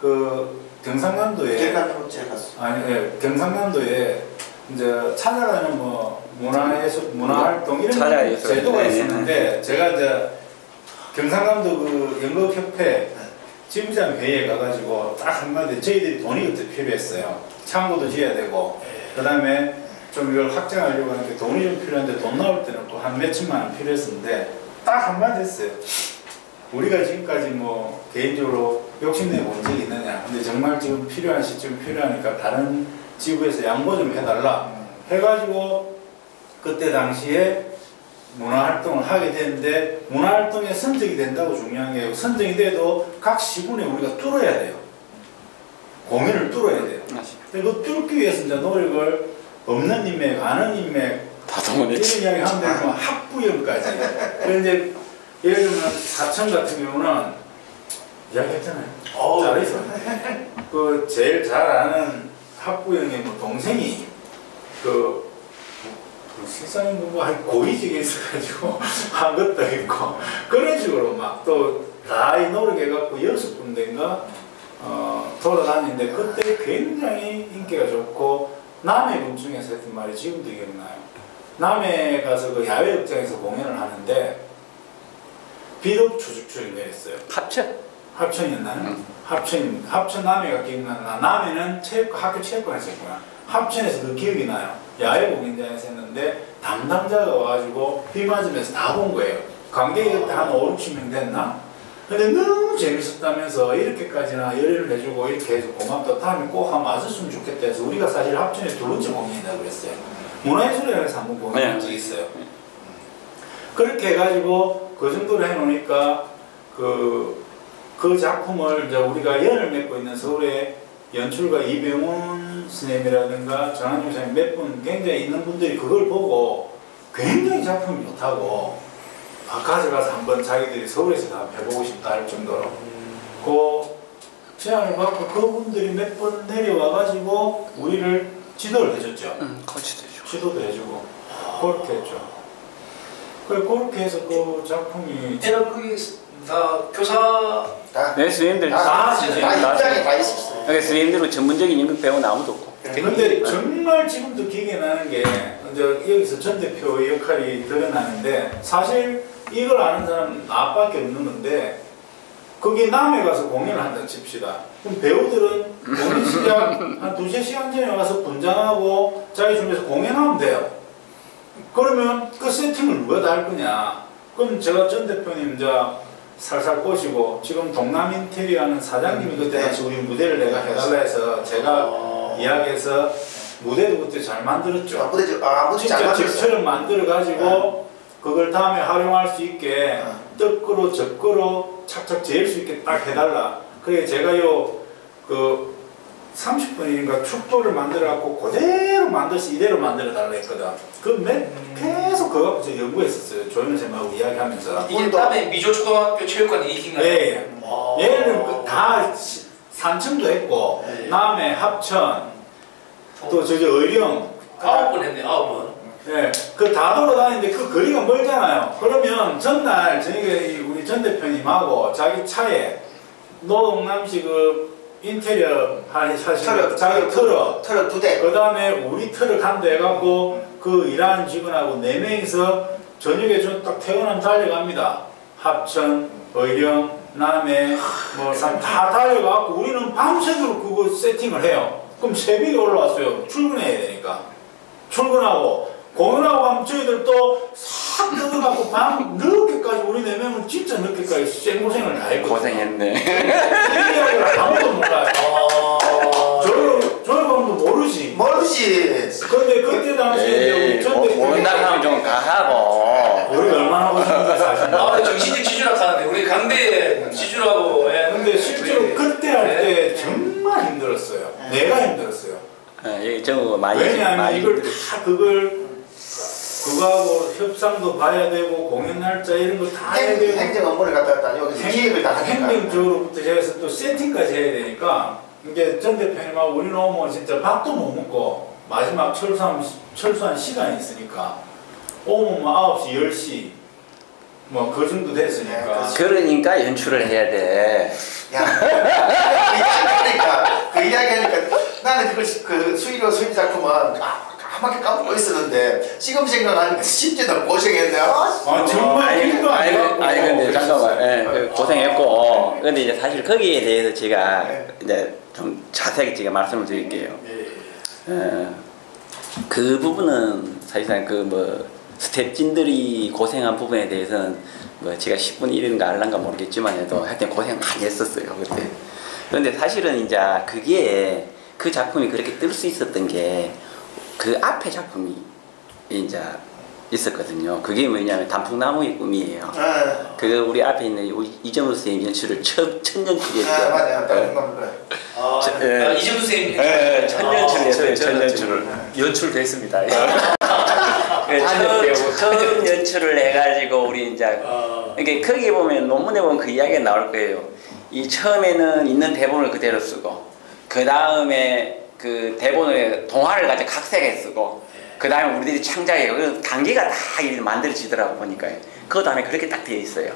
그 경상남도에 경상남도에 이제 찾아가는 뭐 문화활동 이런 제도가 있었는데 제가 이제 경상남도 그 연극협회 지부장 회의에 가가지고 딱 한마디 저희들이 돈이 그때 필요했어요. 창고도 지어야 되고 그 다음에 좀 이걸 확장하려고 하는데 돈이 좀 필요한데 돈 나올 때는 또 한 몇천만 원 필요했었는데 딱 한마디 했어요. 우리가 지금까지 뭐 개인적으로 욕심내고 온 적이 있느냐. 근데 정말 지금 필요한 시점 필요하니까 다른 지부에서 양보 좀 해달라. 해가지고 그때 당시에 문화활동을 하게 되는데 문화활동에 선정이 된다고 중요한 게 선정이 돼도 각 시군에 우리가 뚫어야 돼요. 공연을 뚫어야 돼요. 그 뚫기 위해서 이제 노력을 없는 인맥, 아는 인맥 이런 이야기 하면 되면 학부형까지. 그런데 예를 들면 사천 같은 경우는 이야기했잖아요. 잘했어. 그 제일 잘 아는 학부형의 뭐 동생이 그 세상에 뭐 고위직에 있어가지고 한 것도 있고 그런 식으로 막 또 다 노력해갖고 6군데인가 돌아다니는데 그때 굉장히 인기가 좋고 남해 군중에서 했던 말이 지금도 기억나요. 남해 가서 그 야외 극장에서 공연을 하는데 비록 추죽추를 내렸어요. 합천이었나요? 합천 남해가 기억나나. 남해는 학교 체육관에서 했구나. 합천에서 그 기억이 나요. 야외 공연장에서 했는데 담당자가 와가지고 비 맞으면서 다 본 거예요. 관객이 그때 한 5, 60명 됐나? 근데 너무 재밌었다면서 이렇게까지나 열애를 해주고 이렇게 해서 고맙다. 다음에 꼭 한번 와줬으면 좋겠다 해서 우리가 사실 합천에 두 번째 공연이라고 그랬어요. 문화예술회관에서 한번 공연한 적이 있어요. 그렇게 해가지고 그 정도로 해놓으니까 그 작품을 이제 우리가 연을 맺고 있는 서울의 연출가 이병훈 선생님이라든가 전한용 선생님 몇 분 굉장히 있는 분들이 그걸 보고 굉장히 작품이 좋다고 가져가서 한번 자기들이 서울에서 다 해보고 싶다 할 정도로 그 제안을 받고 그분들이 몇 번 내려와가지고 우리를 지도를 해줬죠. 지도도 해주고 그렇게 했죠. 그렇게 해서 그 작품이 제가 거기 다 교사 네, 스님들 다 진짜. 입장이 다 있었어요. 그러니까 스님들은 전문적인 연극 배우는 아무도 없고. 근데 정말 지금도 기억에 나는 게 이제 여기서 전 대표의 역할이 드러나는데 사실 이걸 아는 사람은 나밖에 없는 건데 거기 남해 가서 공연을 한다 칩시다. 그럼 배우들은 공연 시작 한 2~3시간 전에 와서 분장하고 자기 준비해서 공연하면 돼요. 그러면 그 세팅을 누가 다 할 거냐. 그럼 제가 전 대표님 이제 살살 꼬시고 지금 동남인테리어하는 사장님이 그때 같이 우리 무대를 내가 해달라 해서 제가 이야기해서 무대도 그때 잘 만들었죠. 무대 잘 진짜 만들었어요. 집처럼 만들어가지고 그걸 다음에 활용할 수 있게 떡으로 적거로 착착 재일 수 있게 딱 해달라. 그래 제가 그 30분인가 축도를 만들어갖고 그대로 만들어서 이대로 만들어 달라 했거든. 계속 그거 갖고 저 연구했었어요. 조현우 쌤하고 이야기하면서. 이게 다음에 미조초등학교 체육관 이기인가요? 네. 얘는 다 산청도 했고 남해 합천 또 저기 의령 9번 했네 9번. 네, 그 다 돌아다니는데 그 거리가 멀잖아요. 그러면 전날 저희 우리 전 대표님하고 자기 차에 노동남시 그 인테리어 하시는 자기 트럭 2대. 그 다음에 우리 트럭 한 대 해갖고 그 일하는 직원하고 4명이서 저녁에 저 딱 퇴근하면 달려갑니다. 합천, 의령, 남해, 다 달려가고 우리는 밤새도록 그거 세팅을 해요. 그럼 새벽에 올라왔어요. 출근해야 되니까. 출근하고 공연하고 하면 저희들 또 싹 뜯어갖고 밤 늦게까지 우리 4명은 진짜 늦게까지 쌩고생을 다 했거든요. 고생했네. 이 이야기를 아무도 몰라요. 저희 방도 모르지. 근데 그때 당시에 우리 전 모른다는 사람 좀 가하고. 우리 얼마나 고생했는지 사실. 정신적 지주락 하는데 우리 강대 지주라고. 근데 실제로 그때 할 때 정말 힘들었어요. 내가 힘들었어요. 좀 많이. 왜냐하면 이걸 다 그거하고 협상도 봐야 되고 공연 날짜 이런 거 다 해야 되고 행정 업무를 갖다 여기서 기획을 다 하니까. 행정적으로부터 해서 또 세팅까지 해야 되니까 이게 전 대표님하고 우리는 오면 진짜 밥도 못 먹고 마지막 철수한 시간이 있으니까 오면 9시, 10시 그 정도 됐으니까. 그러니까 연출을 해야 돼. 그 이야기하니까 나는 그걸 그 수의료 수입 작품은 한 바퀴 까먹고 있었는데 지금 생각하니까 진짜 너 고생했네. 정말 힘도 아니 근데 잠깐만 고생했고 근데 이제 사실 거기에 대해서 제가 이제 좀 자세하게 제가 말씀을 드릴게요. 그 부분은 사실상 그 스태프진들이 고생한 부분에 대해서는 제가 10분의 1인가 알란가 모르겠지만 해도 하여튼 고생 많이 했었어요 그때. 그런데 사실은 이제 그게 그 작품이 그렇게 뜰 수 있었던 게 그 앞에 작품이 이제 있었거든요. 그게 뭐냐면 단풍나무의 꿈이에요. 그 우리 앞에 있는 이정우 선생님 연출을 천연출이었죠. 맞아요. 이정우 선생님. 천연출이었어요. 천연출을. 연출됐습니다. 처음 연출을 해가지고 우리 이제 그러니까 거기 보면 논문에 보면 그 이야기가 나올 거예요. 이 처음에는 있는 대본을 그대로 쓰고 그 다음에 그 대본을 동화를 가지고 각색해 쓰고 그 다음에 우리들이 창작해요. 단계가 다 만들어지더라고 보니까 그 다음에 그렇게 딱 되어 있어요.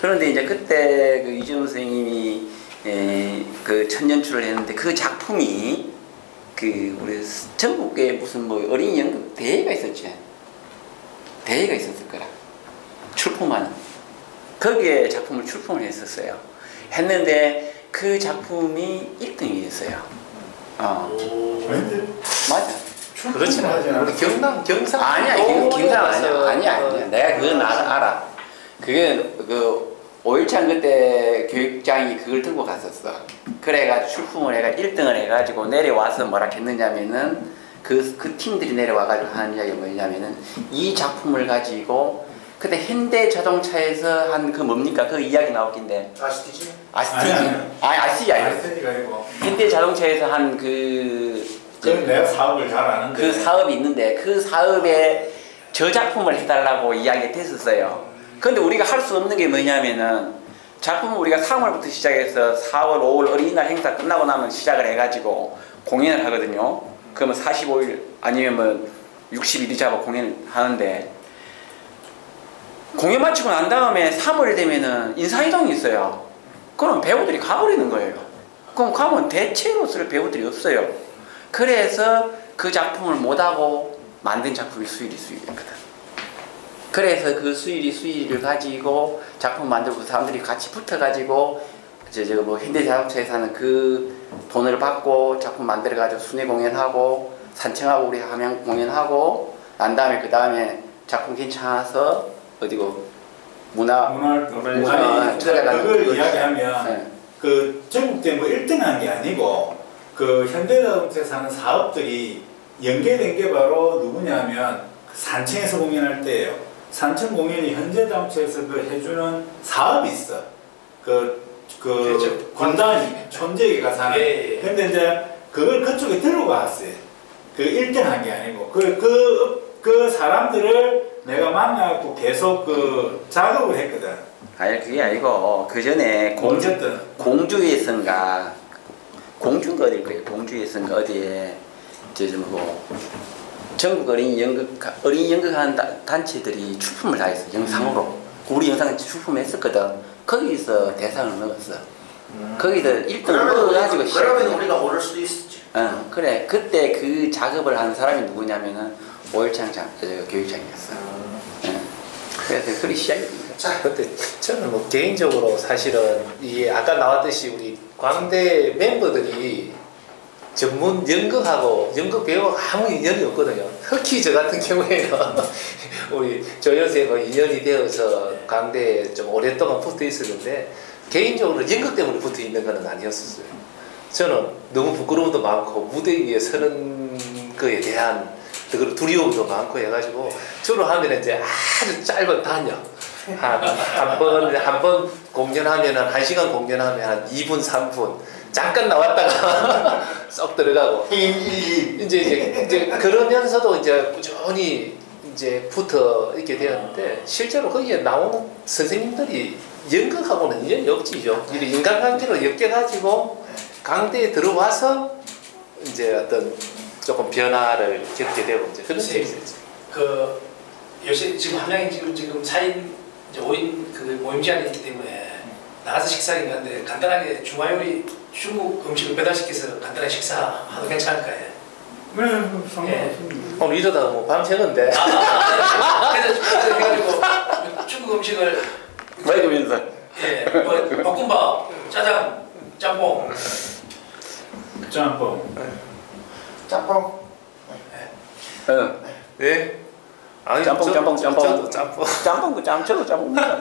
그런데 이제 그때 그 이정우 선생님이 그 천연출을 했는데 그 작품이 그 우리 전국에 무슨 어린이 연극 대회가 있었지. 대회가 있었을 거라. 출품하는. 거기에 작품을 출품을 했었어요. 했는데 그 작품이 1등이 됐어요. 맞아. 그렇진 않아요. 우리 경상. 아니야, 경상 아니야. 내가 그건 알아. 그게 그 5.1창 그때 교육장이 그걸 들고 갔었어. 그래가 출품을 해가 1등을 해가지고 내려와서 뭐라 했느냐면은 그 팀들이 내려와가지고 하는 이야기가 뭐냐면은 이 작품을 가지고 그때 현대자동차에서 한 그 뭡니까 그 이야기 나왔긴데 아시티지? 아시티 아니고 현대자동차에서 한 그건 내가 사업을 잘 아는데 그 사업이 있는데 그 사업에 저 작품을 해달라고 이야기가 됐었어요. 근데 우리가 할 수 없는 게 뭐냐면은 작품을 우리가 3월부터 시작해서 4월, 5월 어린이날 행사 끝나고 나면 시작을 해가지고 공연을 하거든요. 그러면 45일 아니면 60일이 잡아 공연을 하는데 공연 마치고 난 다음에 3월이 되면은 인사이동이 있어요. 그럼 배우들이 가버리는 거예요. 그럼 가면 대체로 쓸 배우들이 없어요. 그래서 그 작품을 못하고 만든 작품이 수일이거든. 그래서 그 수일이를 가지고 작품 만들고 사람들이 같이 붙어가지고 뭐 현대자동차에서 하는 그 돈을 받고 작품 만들어가지고 순회 공연하고 산청하고 우리 함양 공연하고 난 다음에 그 다음에 작품 괜찮아서 어디고 문화 찾아가는 그걸 이야기하면 네. 그 전국대 뭐 1등한 게 아니고 그 현대자동차에서 하는 사업들이 연계된 게 바로 누구냐면 산청에서 공연할 때예요. 산청 공연이 현대자동차에서 그 해주는 사업이 있어. 그 관단이 촌지역에 가서 하는. 예. 근데 이제 그걸 그쪽에 들고 갔어요. 그 1등한 게 아니고 그 사람들을 내가 만나고 계속 그 작업을 했거든. 아니 그게 아니고 그 전에 공주에선가 공주가 어딜 거예요. 공주에선가 어디에 뭐 전국 어린이 연극하는 단체들이 출품을 다 했어. 영상으로. 우리 영상 출품했었거든. 거기서 대상을 먹었어. 거기서 1등을 먹어가지고 그러면 우리가 오를 수도 있었지. 그래. 그때 그 작업을 한 사람이 누구냐면은 오일창 교육장이었어. 그래서 그리 시작이 됩니다. 자, 근데 저는 뭐 개인적으로 사실은 이게 아까 나왔듯이 우리 광대 멤버들이 전문 연극하고 연극 배우하고 아무 인연이 없거든요. 특히 저 같은 경우에는 우리 조연생과 인연이 되어서 광대에 좀 오랫동안 붙어 있었는데 개인적으로 연극 때문에 붙어 있는 건 아니었어요. 저는 너무 부끄러움도 많고 무대 위에 서는 거에 대한 두려움도 많고 해가지고 주로 하면 이제 아주 짧은 단역 한 번 공연하면은 1시간 공연하면 한 2분 3분 잠깐 나왔다가 쏙 들어가고 이제 그러면서도 이제 꾸준히 이제 붙어 있게 되었는데 실제로 거기에 나오는 선생님들이 연극하고는 인연이 없지죠. 인간관계로 엮여가지고 강대에 들어와서 이제 어떤 조금 변화를 겪게 되고 이제 그런 게 있었죠. 그 요새 지금 함양에 지금 4인 이제 5인 그 모임 제한이 있기 때문에 나가서 식사하긴 한데 간단하게 중화요리 중국 음식을 배달시켜서 간단하게 식사하도 괜찮을까요? 네, 상관없습니다. 오늘 이러다가 뭐 밤새는데. 그래서 해가지고 중국 음식을 먹으면서 예, 뭐 볶음밥, 짜장, 짬뽕. 짬뽕. 네. 아니, 짬뽕. 저도 짬뽕. 저도 짬뽕 먹어요.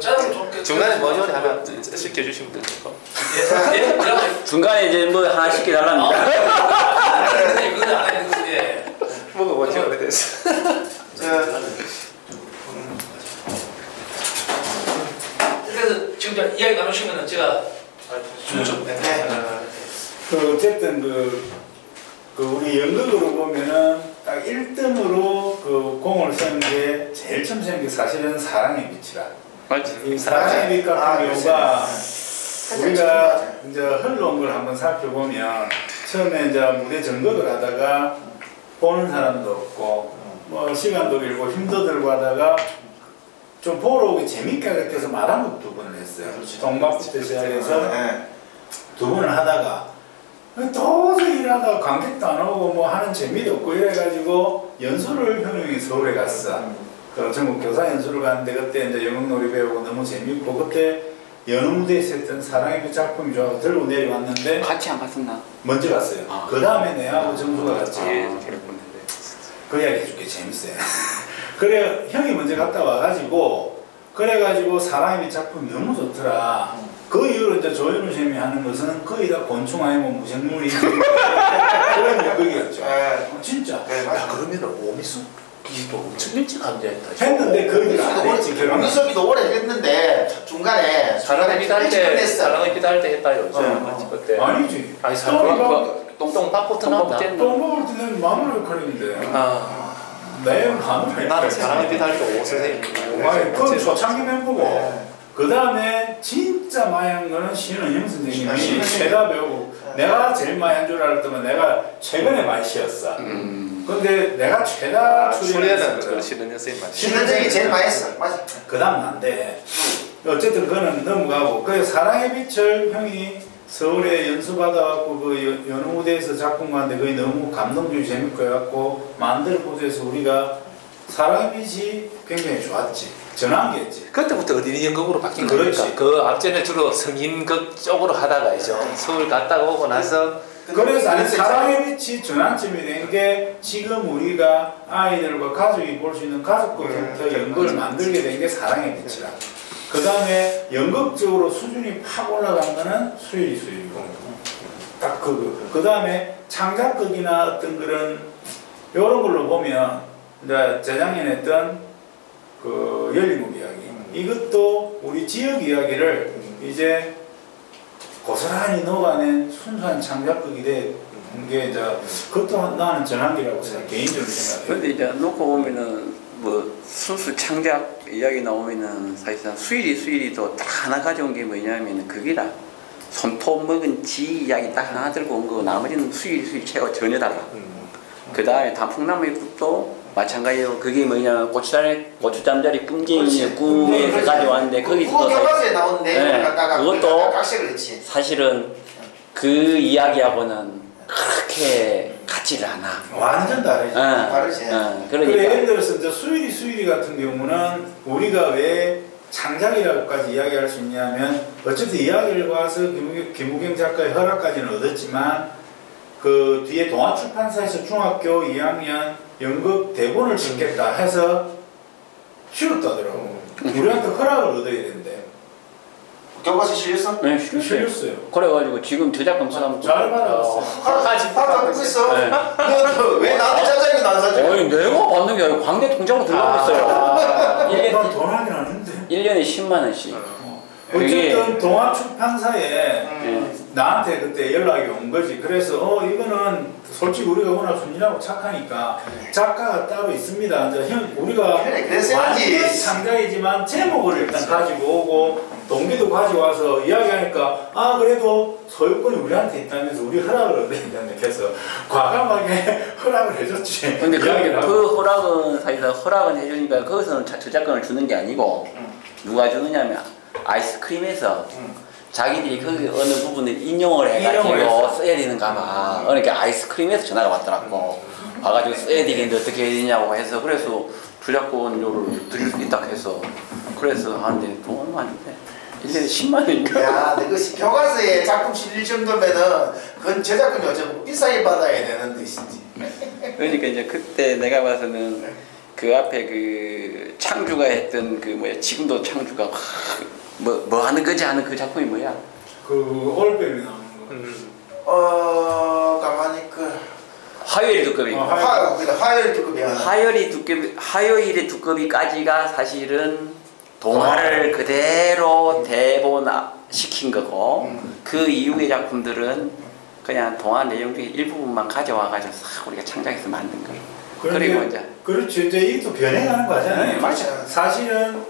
짜장 좀 중간에 뭐 요리 하나 시켜주시면 되죠. 예, 중간에 이제 뭐 하나 시켜달랍니다. 그건 안 했는데. 먹어본 지 오래됐어. 그래서 지금 저 이야기 나누시면은 제가 좀 그 어쨌든 그 우리 연극으로 보면은 딱 1등으로 그 공을 쓰는 게 제일 처음 생긴 게 사실은 사랑의 빛이라. 이 사랑의 빛 같은 경우가 우리가 이제 흘러온 걸 한번 살펴보면 처음에 이제 무대 전극을 하다가 보는 사람도 없고 뭐 시간도 길고 힘도 들고 하다가 좀 보러 오기 재밌게 하겠다 말 한 번 2번을 했어요. 동막부터 시작해서 2번을 하다가 도저히 일하다가 관객도 안 오고 뭐 하는 재미도 없고 이래가지고 연수를 현웅이 서울에 갔어. 그 전국 교사 연수를 갔는데 그때 이제 영웅놀이 배우고 너무 재밌고 그때 여느 무대에서 했던 사랑의 빛 작품이 좋아서 들고 내려왔는데 같이 안 갔었나? 먼저 갔어요. 그 다음에 내하고 정수가 갔지. 그 이야기 해줄게 재밌어요. 그래 형이 먼저 갔다 와가지고 그래가지고 사랑의 빛 작품이 너무 좋더라. 그 이후로 이제 조현우 쌤이 하는 것은 거의 다 곤충 아니면 무생물이 그런 연극이었죠. 진짜. 야 그러면은 오미숙이도 엄청 일찍 합류했다. 했는데 그 일을 안 했지. 오미숙이도 오래 했는데 중간에 사랑의 빛 할 때 끝냈어. 사랑의 빛 할 때 했다요. 그때. 아니지. 아니 사랑의 똥 팝포트 나왔나? 똥 먹을 때는 마늘 역할인데. 내 마늘. 나는 사랑의 빛 할 때 오 선생님. 아니 그건 초창기 멤버고. 그 다음에 진짜 많이 한 거는 신은영 선생님이 최다 배우고 내가 제일 많이 한 줄 알았더니 내가 최근에 많이 쉬었어. 근데 내가 최다 출연은 출연했을 그 신은영 선생님 맞죠? 신은정이 제일 많이 했어. 맞아. 그 다음 난데 어쨌든 그거는 넘어가고 그 사랑의 빛을 형이 서울에 연수받아갖고 그 연호 무대에서 작품하는데 그게 너무 감동적이고 재밌고 해갖고 만들어보면서 우리가 사랑의 빛이 굉장히 좋았지. 전환기였지. 그때부터 어린이 연극으로 바뀐 그렇지. 거니까 그 앞전에 주로 성인극 쪽으로 하다가 이제 서울 갔다가 오고 나서 그래서 아니, 사랑의 빛이 전환점이 된 게 지금 우리가 아이들과 가족이 볼 수 있는 가족극 형태 연극을 만들게 된 게 사랑의 빛이라. 그 다음에 연극적으로 수준이 팍 올라간 거는 수일이고 딱 그거. 그 다음에 창작극이나 어떤 그런 이런 걸로 보면 이제 재작년에 했던 그 열린목 이야기 이것도 우리 지역 이야기를 이제 고스란히 녹아낸 순수한 창작극이 된 게 이제 그것도 나는 전환기라고 생각 개인적으로 생각해요. 근데 이제 놓고 보면은 뭐 순수 창작 이야기 나오면은 사실상 수일이도 딱 하나 가져온 게 뭐냐면 그기라. 손톱 먹은 지 이야기 딱 하나 들고 온 거 나머지는 수일 최고 전혀 달라. 그 다음에 단풍나무의 숲도 마찬가지로 그게 뭐냐면 고추잠자리 꿈쟁이의 꿈에서 가져왔는데 거기서도 그거 교과서에 나온 내용을 갖다가 그것도 각색을 했지. 사실은 그 이야기하고는 그렇게 같지를 않아. 완전 다르지. 다르지. 그래 그러니까 예를 들어서 이제 수일이 같은 경우는 우리가 왜 창작이라고까지 이야기할 수 있냐면 어쨌든 이야기를 봐서 김우경 작가의 허락까지는 얻었지만 그 뒤에 동아출판사에서 중학교 2학년 연극 대본을 짓겠다 해서 쉬웠다더라고. 우리한테 허락을 얻어야 된대. 교과서 실렸어? 네, 실렸어요. 그래가지고 지금 저작권 사람 잘 받아왔어. 받아보고 있어. 왜 나한테 짜장면 안 사줘? 어이 내가 받는 게 아니고 광대 통장으로 들어가고 있어요. 난돈 하긴 하는데. 1년에 10만 원씩. 어쨌든 동아출판사에 나한테 그때 연락이 온 거지. 그래서 이거는 솔직히 우리가 워낙 순진하고 착하니까 작가가 따로 있습니다. 이제 우리가 그래, 그랬어야지. 완전 창작이지만 제목을 일단 가지고 오고 동기도 가져와서 이야기하니까 그래도 소유권이 우리한테 있다면서 우리 허락을 얻어야 된다 해서 과감하게 허락을 해줬지. 근데 그 허락은 사실상 허락은 해주니까 거기서는 저작권을 주는 게 아니고 누가 주느냐면 아이스크림에서 자기들이 그 어느 부분을 인용을 해가지고 써야 되는가 봐. 그러니까 아이스크림에서 전화가 왔더라고. 와가지고 써야 되겠는데 어떻게 해야 되냐고 해서 그래서 저작권료를 드릴 수 있다고 해서 그래서 하는데 돈 많이 돼. 1년에 10만 원인가? 야, 그것이 교과서에 작품 실릴 정도면은 그건 저작권이 어쩌고 비싸게 받아야 되는 뜻이지. 그러니까 이제 그때 내가 봐서는 그 앞에 그 창주가 했던 그 뭐야 지금도 창주가 뭐 하는 거지 하는 그 작품이 뭐야? 그 올빼미 나오는 거. 가만히 화요일의 두꺼비. 화요일 두꺼비야. 화요일의 두꺼비까지가 사실은 동화를 그대로 대본 시킨 거고 그 이후의 작품들은 그냥 동화 내용 중에 일부분만 가져와가지고 싹 우리가 창작해서 만든 거예요. 그리고 이제 그렇죠. 이제 이것도 변해가는 거잖아요. 네, 맞아요. 사실은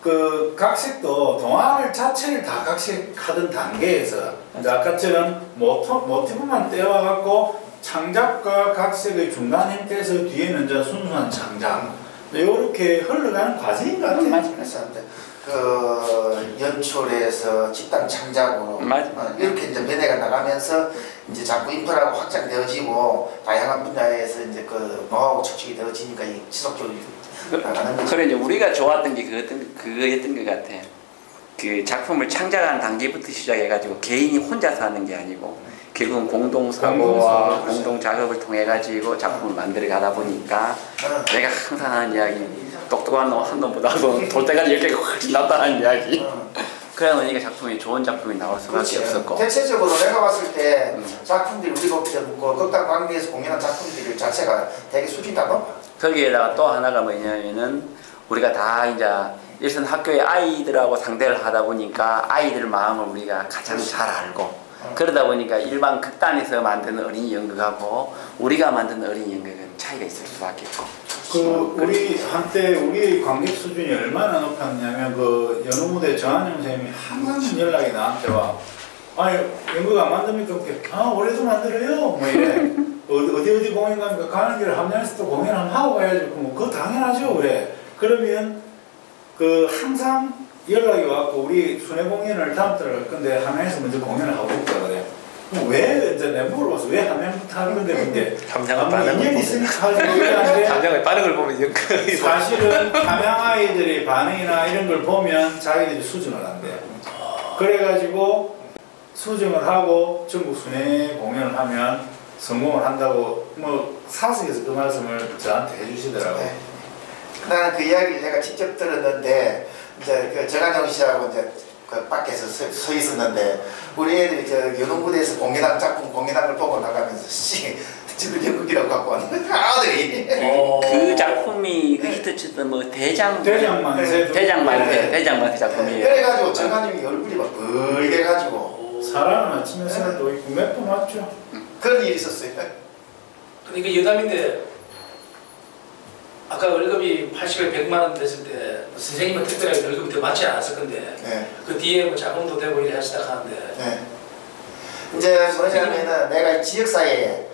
그 각색도 동화를 자체를 다 각색하던 단계에서 이제 아까처럼 모티브만 떼어와갖고 창작과 각색의 중간 형태에서 뒤에는 이제 순수한 창작 이렇게 흘러가는 과정인 것 같아요. 그래서 그 연출에서 집단 창작으로 이렇게 이제 변해가 나가면서 이제 자꾸 인프라가 확장되어지고 다양한 분야에서 이제 그 노하우 축적이 되어지니까 이 지속적으로 나가는 거죠. 그래 이제 우리가 좋았던 게 그거였던 것 같아. 그 작품을 창작하는 단계부터 시작해가지고 개인이 혼자서 하는 게 아니고 결국은 공동사고와 공동작업을 통해 가지고 작품을 만들어 가다 보니까 내가 항상 하는 이야기 똑똑한 놈 한 놈보다도 돌대가리 10개가 훨씬 낫다는 이야기. 그래야 보니까 작품이 좋은 작품이 나올 수밖에 없었고. 대체적으로 내가 봤을 때 작품들이 우리가 뭐 극단 관계에서 공연한 작품들 자체가 되게 수준이 다 높아. 거기에다가 또 하나가 뭐냐면은 우리가 다 이제 일선 학교의 아이들하고 상대를 하다 보니까 아이들 마음을 우리가 가장 잘 알고 그러다 보니까 일반 극단에서 만드는 어린이 연극하고 우리가 만드는 어린이 연극은 차이가 있을 수밖에 없고. 우리 한때 우리 관객 수준이 얼마나 높았냐면 그 연호무대 정한영 선생님이 항상 연락이 나한테 와. 아니 연극 안 만듭니까? 올해도 만들어요. 뭐 이래. 어디 공연 가니까 가는 길에 함양에서 또 공연 한번 하고 가야지. 뭐 그거 당연하죠. 그래. 그러면 그 항상 연락이 왔고 우리 순회 공연을 다음 달에 할 건데 함양에서 먼저 공연을 하고 있다 그래. 왜 이제 내가 물어봐서 왜 함양부터 하는 건데 근데 함양을 빠는 걸 2년 있으니까 하지 그러는데 함양을 빠는 걸 보면 연극이 사실은 함양 아이들의 반응이나 이런 걸 보면 자기들이 수정을 한대. 그래가지고 수정을 하고 전국 순회 공연을 하면 성공을 한다고 뭐 사석에서 그 말씀을 저한테 해주시더라고요. 네. 나는 그 이야기를 내가 직접 들었는데 이제 그 정한영 씨하고 이제 그 밖에서 서 있었는데 우리 애들이 저 연웅부대에서 공개당 작품 공개당을 보고 나가면서 씨 지금 연극이라고 갖고 왔는데 아들이 그 작품이 그 히트쳤던 뭐 대장만세 작품이에요. 그래가지고 정한영이 얼굴이 막 벌게가지고 사랑은 아침에 살도 있고 몇 번 왔죠. 그런 일이 있었어요. 근데 이거 여담인데 아까 월급이 80에 100만 원 됐을 때 선생님은 특별하게 월급이 더 많지 않았을 건데 네. 그 뒤에 뭐 자금도 되고 이래 하시다 하는데 네. 이제 뭐냐면은 내가 지역사회에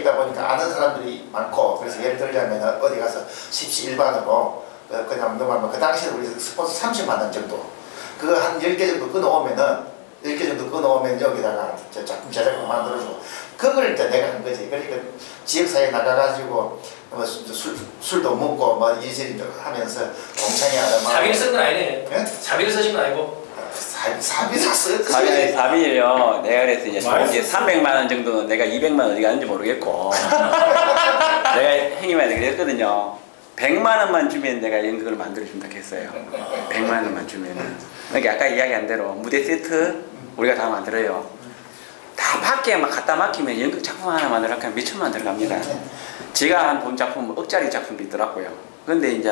있다 보니까 아는 사람들이 많고 그래서 예를 들자면 어디 가서 십시일반으로 그냥 너무 그 당시에 우리 스폰서 30만 원 정도 그거 한 10개 정도 끊어오면은 10개 정도 끊어오면 여기다가 작품 제작품 만들어주고 그걸 이제 내가 한 거지. 그러니까 지역사회에 나가가지고 뭐 술도 먹고 뭐 이리저리 하면서 공창회 하다 사비를 쓴 건 아니네. 네? 사비를 쓰신 건 아니고 사비 샀어요? 사비예요. 내가 그래서 이제 300만 원 정도는 내가 200만 원 어디 갔는지 모르겠고 내가 형님한테 그랬거든요. 100만 원만 주면 내가 연극을 만들어준다고 했어요. 100만 원만 주면은. 그러니까 아까 이야기한 대로 무대 세트 우리가 다 만들어요. 다 밖에 막 갖다 맡기면 연극 작품 하나 만들려고 하면 몇 천만 원 들어갑니다. 제가 한 본 작품 억짜리 작품도 있더라고요. 근데 이제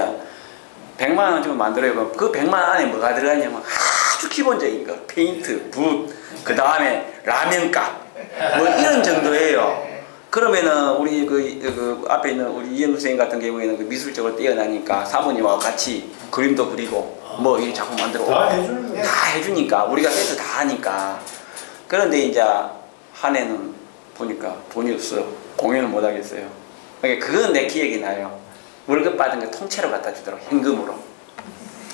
100만 원 주면 만들어요. 그 100만 원 안에 뭐가 들어가냐면 아주 기본적인 거 페인트, 붓, 그 다음에 라면값 뭐 이런 정도예요. 그러면은 우리 그 앞에 있는 우리 이현우 선생님 같은 경우에는 그 미술적으로 뛰어나니까 사모님하고 같이 그림도 그리고 뭐 이 작품 만들어 다 해주는 거야. 다 해주니까 우리가 세트 다 하니까. 그런데 이제 한 해는 보니까 돈이 없어 공연을 못 하겠어요. 그러니까 그건 내 기억이 나요. 월급 받은 거 통째로 갖다 주더라고. 현금으로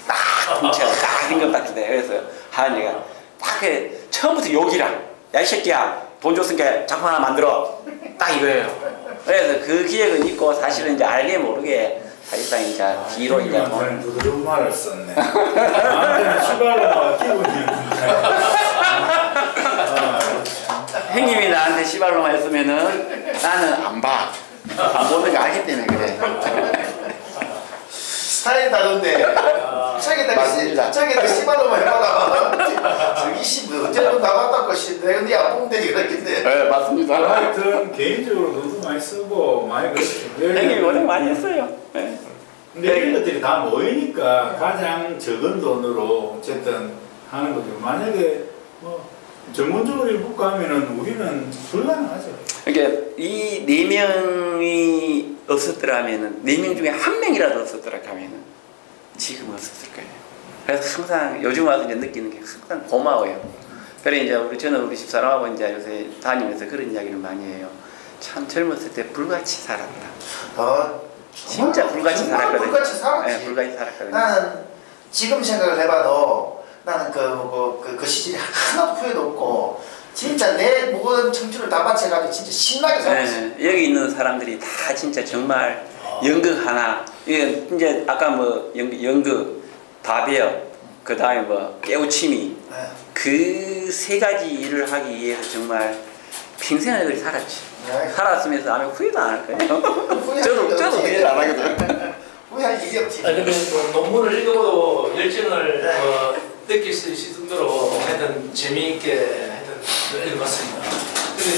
딱 통째로 딱 현금 딱 주대. 그래서 하은이가 딱 처음부터 욕이라 야 이 새끼야 돈 줬으니까 작품 하나 만들어 딱 이거예요. 그래서 그 기억은 있고 사실은 이제 알게 모르게 사실상 이제 뒤로 이제 돈 부드러운 말을 썼네. 나한테는 시발로 기분이 형님이 나한테 시발로만 했으면은 나는 안 봐. 안 보는 거 알기 때문에 그래. 스타일이 다른데 저기다가 씨발로만 해봐라. 저기 씨 어쨌든 나갔다고 씨 내가 네 아프면 되지 그랬겠네. 네 맞습니다. 하여튼 개인적으로 돈도 많이 쓰고 많이 그렇죠. 형님이 고생 많이 했어요. 네. 근데 이런 것들이 다 모이니까 가장 적은 돈으로 어쨌든 하는 거죠. 만약에 뭐 전문적으로 일부가 하면은 우리는 불가능하죠. 그러니까 이 4명이 없었더라면은 4명 중에 1명이라도 없었더라 하면은 지금 없었을 거예요. 그래서 항상 요즘 와서 이제 느끼는 게 항상 고마워요. 그래 이제 저는 우리 집사람하고 이제 요새 다니면서 그런 이야기를 많이 해요. 참 젊었을 때 불같이 살았다. 진짜 불같이 살았거든요. 불같이 살았지. 네, 불같이 살았거든요. 나는 지금 생각을 해봐도 나는 그 시절이 하나도 후회도 없고 진짜 내 모든 청춘을 다 바쳐가지고 진짜 신나게 살았어. 네, 여기 있는 사람들이 다 진짜 정말 연극 하나 이제 아까 뭐 연극 다배역 그 다음에 뭐 깨우침이 그 세 가지 일을 하기 위해서 정말 평생을 살았지. 네. 살았으면서 아마 후회도 안 할 거예요. 저도 후회를 안 하거든. 후회할 일이 없지. 근데 뭐 논문을 읽어보고 열정을 느낄 수 있을 정도로 하여튼 재미있게 하여튼 읽어봤습니다. 근데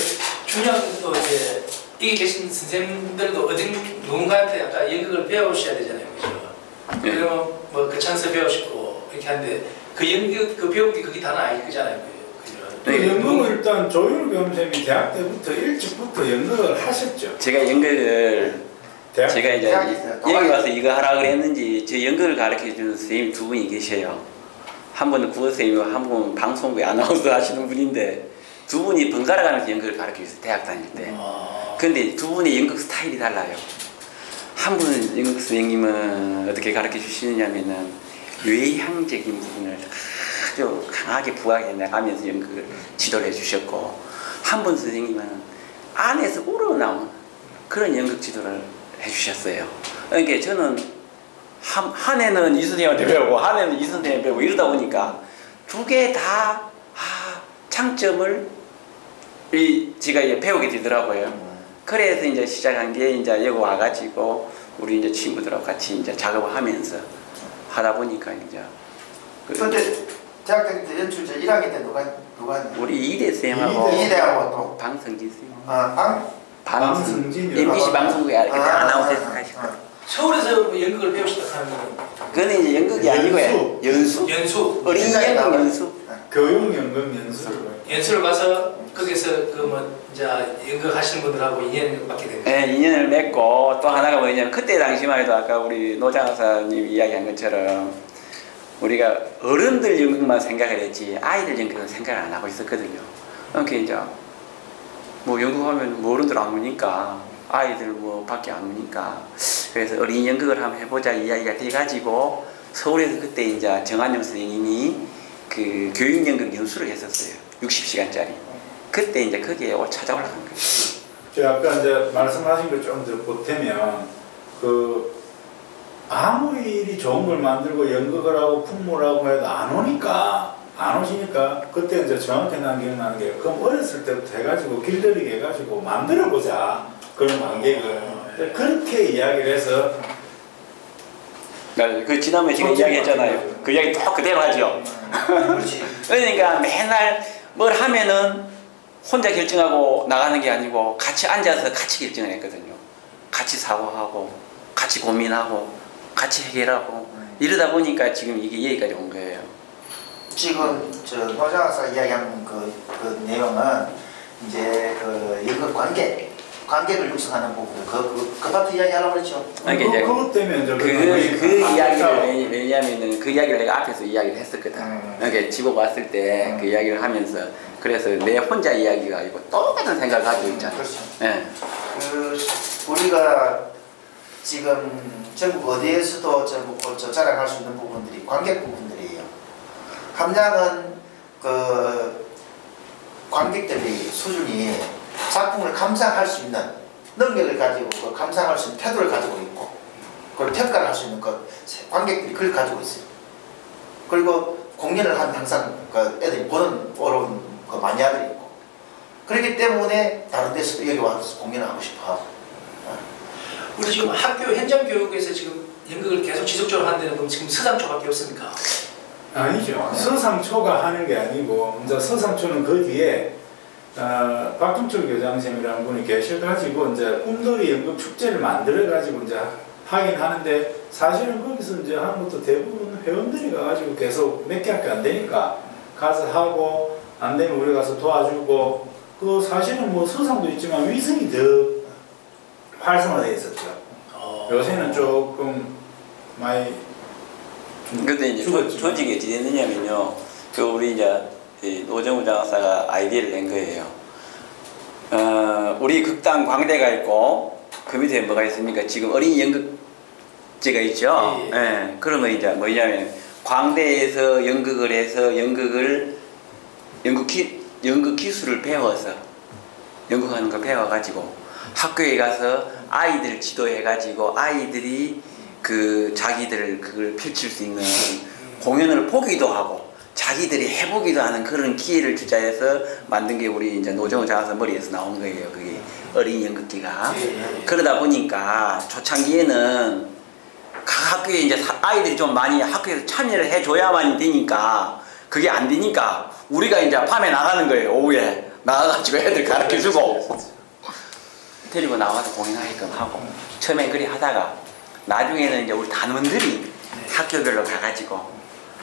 중요한 건 이제 여기 계신 선생님들도 어딘 누군가한테 아까 연극을 배우셔야 되잖아요, 그죠? 네. 그러면 뭐 그 찬스 배우시고 이렇게 하는데 그 연극 그 배운 게 그게 다는 아닐 거잖아요, 그죠? 그 연극을 일단 조윤우 교수님이 대학 때부터 일찍부터 연극을 하셨죠. 제가 연극을 제가 이제 여기 와서 이거 하라 그랬는지 제 연극을 가르쳐 주는 선생님 2분이 계셔요. 한 분은 국어선생님이고 한 분은 방송국에 아나운서 하시는 분인데 두 분이 번갈아 가면서 연극을 가르쳐주셨어요. 대학 다닐 때. 근데 두 분의 연극 스타일이 달라요. 한 분은 연극 선생님은 어떻게 가르쳐 주시느냐면은 외향적인 부분을 아주 강하게 부각해 나가면서 연극을 지도를 해주셨고 한 분 선생님은 안에서 우러나온 그런 연극 지도를 해주셨어요. 그러니까 저는 한 해는 이 선생님한테 배우고 한 해는 이 선생님한테 배우고 이러다 보니까 두 개 다 장점을 제가 이제 배우게 되더라고요. 그래서 이제 시작한 게 이제 여기 와가지고 우리 이제 친구들하고 같이 이제 작업을 하면서 하다 보니까 이제. 근데 대학 다닐 때 연출자 1학기 때 누가 우리 이대 쌤하고 이대하고 또 방성진 쌤. 방성진 MBC 방송국에 그때 아나운서에서 하셨고. 서울에서 연극을 배우시다 하는 건 그거는 이제 연극이 아니고요. 연수. 어린이 연극 연수. 교육 연극 연수를 가서 거기서 이제 연극 하시는 분들하고 인연을 맺게 됩니다. 네, 인연을 맺고 또 하나가 뭐냐면 그때 당시만 해도 아까 우리 노장사님 이야기한 것처럼 우리가 어른들 연극만 생각을 했지 아이들 연극은 생각을 안 하고 있었거든요. 그러니까 이제 뭐 연극하면 뭐 어른들 안 오니까 아이들 뭐 밖에 안 오니까 그래서 어린이 연극을 한번 해보자 이야기가 돼가지고 서울에서 그때 이제 정한영 선생님이 그 교육 연극 연수를 했었어요. 60시간짜리. 그때 이제 거기에 찾아 올라간 거예요. 제가 아까 이제 말씀하신 걸 좀 더 보태면 아무리 일이 좋은 걸 만들고 연극을 하고 풍물하고 해도 안 오시니까 그때 이제 정확히 난 기억나는 게 그럼 어렸을 때부터 해가지고 길들이게 해가지고 만들어보자 그런 관객을 그렇게 이야기를 해서 그 지난번에 제가 이야기했잖아요. 그 이야기 또 그대로 하죠. 그러니까 맨날 뭘 하면은 혼자 결정하고 나가는 게 아니고 같이 앉아서 같이 결정을 했거든요. 같이 사고하고 같이 고민하고 같이 해결하고 이러다 보니까 지금 이게 여기까지 온 거예요. 지금 노장학사 이야기한 그 내용은 이제 연극 관객을 육성하는 부분 그 파트 이야기하라고 그랬죠. 그것 때문에 그 이야기를 왜냐면은 그 이야기를 내가 앞에서 이야기를 했었거든. 그러니까 집어 왔을 때 그 이야기를 하면서 그래서 내 혼자 이야기가 아니고 똑같은 생각을 가지고 있잖아. 그렇죠. 네. 우리가 지금 전국 어디에서도 자랑할 수 있는 부분들이 관객 부분들이에요. 함양은 관객들의 수준이 작품을 감상할 수 있는 능력을 가지고 감상할 수 있는 태도를 가지고 있고 그걸 평가를 할 수 있는 관객들이 그걸 가지고 있어요. 그리고 공연을 하면 항상 애들이 보는 어려운 마니아들이 있고 그렇기 때문에 다른 데서도 여기 와서 공연을 하고 싶어 하고 우리 지금 학교 현장 교육에서 지금 연극을 계속 지속적으로 하는 데는 그럼 지금 서상초밖에 없습니까? 아니죠. 서상초가 하는 게 아니고 이제 서상초는 그 뒤에 박종철 교장선생님이라는 분이 계셔가지고 이제 꿈돌이 연극 축제를 만들어가지고 이제 하긴 하는데 사실은 거기서 이제 하는 것도 대부분 회원들이 가가지고 계속 몇 개밖에 안 되니까 가서 하고 안 되면 우리 가서 도와주고 사실은 뭐 서상도 있지만 위성이 더 활성화되어 있었죠. 요새는 조금 많이 근데 이제 조직이 어찌 됐느냐면요. 우리 이제 노정우 장학사가 아이디어를 낸 거예요. 우리 극단 광대가 있고 그 밑에 뭐가 있습니까? 지금 어린이 연극제가 있죠. 예. 그러면 이제 뭐냐면 광대에서 연극을 해서 연극 기술을 배워서 연극하는 거 배워가지고 학교에 가서 아이들 지도해가지고 아이들이 자기들 그걸 펼칠 수 있는 공연을 보기도 하고 자기들이 해보기도 하는 그런 기회를 주자해서 만든 게 우리 이제 노정우 장학사 머리에서 나온 거예요. 그게 어린이 연극기가. 그러다 보니까 초창기에는 각 학교에 이제 아이들이 좀 많이 학교에서 참여를 해줘야만 되니까 그게 안 되니까 우리가 이제 밤에 나가는 거예요. 오후에 나가가지고 애들 가르쳐주고 데리고 나와서 공연하게끔 하고 처음엔 그리 하다가 나중에는 이제 우리 단원들이 학교별로 가가지고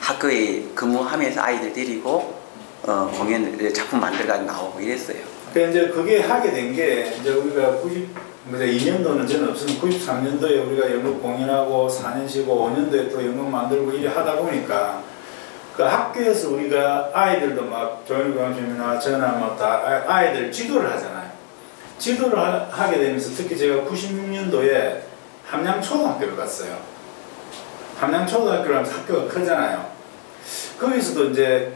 학교에 근무하면서 아이들 데리고 공연 작품 만들어가지고 나오고 이랬어요. 그러니까 이제 그게 하게 된 게 이제 우리가 2년도는 저는 없으면 93년도에 우리가 연극 공연하고 4년 쉬고 5년도에 또 연극 만들고 이래 하다 보니까 그 학교에서 우리가 아이들도 막 조연광심이나 저나 뭐다 아이들 지도를 하잖아요. 지도를 하게 되면서 특히 제가 96년도에 함양초등학교를 갔어요. 함양초등학교라면 학교가 크잖아요. 거기서도 이제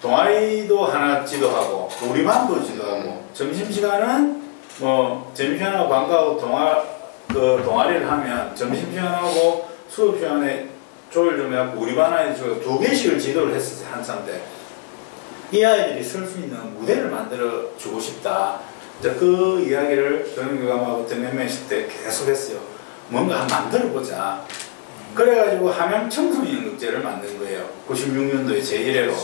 동아리도 하나 지도하고 우리 반도 지도하고 점심시간은 뭐 점심시간하고 방과후 동아리를 하면 점심시간하고 수업시간에 조율 좀 해갖고 우리 반 아이들 2개씩을 지도를 했었어요. 한참 때. 이 아이들이 설 수 있는 무대를 만들어 주고 싶다. 이제 그 이야기를 조영교감하고 몇 명 있을 때 계속 했어요. 뭔가 한번 만들어보자. 그래가지고 함양 청소년 연극제를 만든 거예요. 96년도에 제1회로.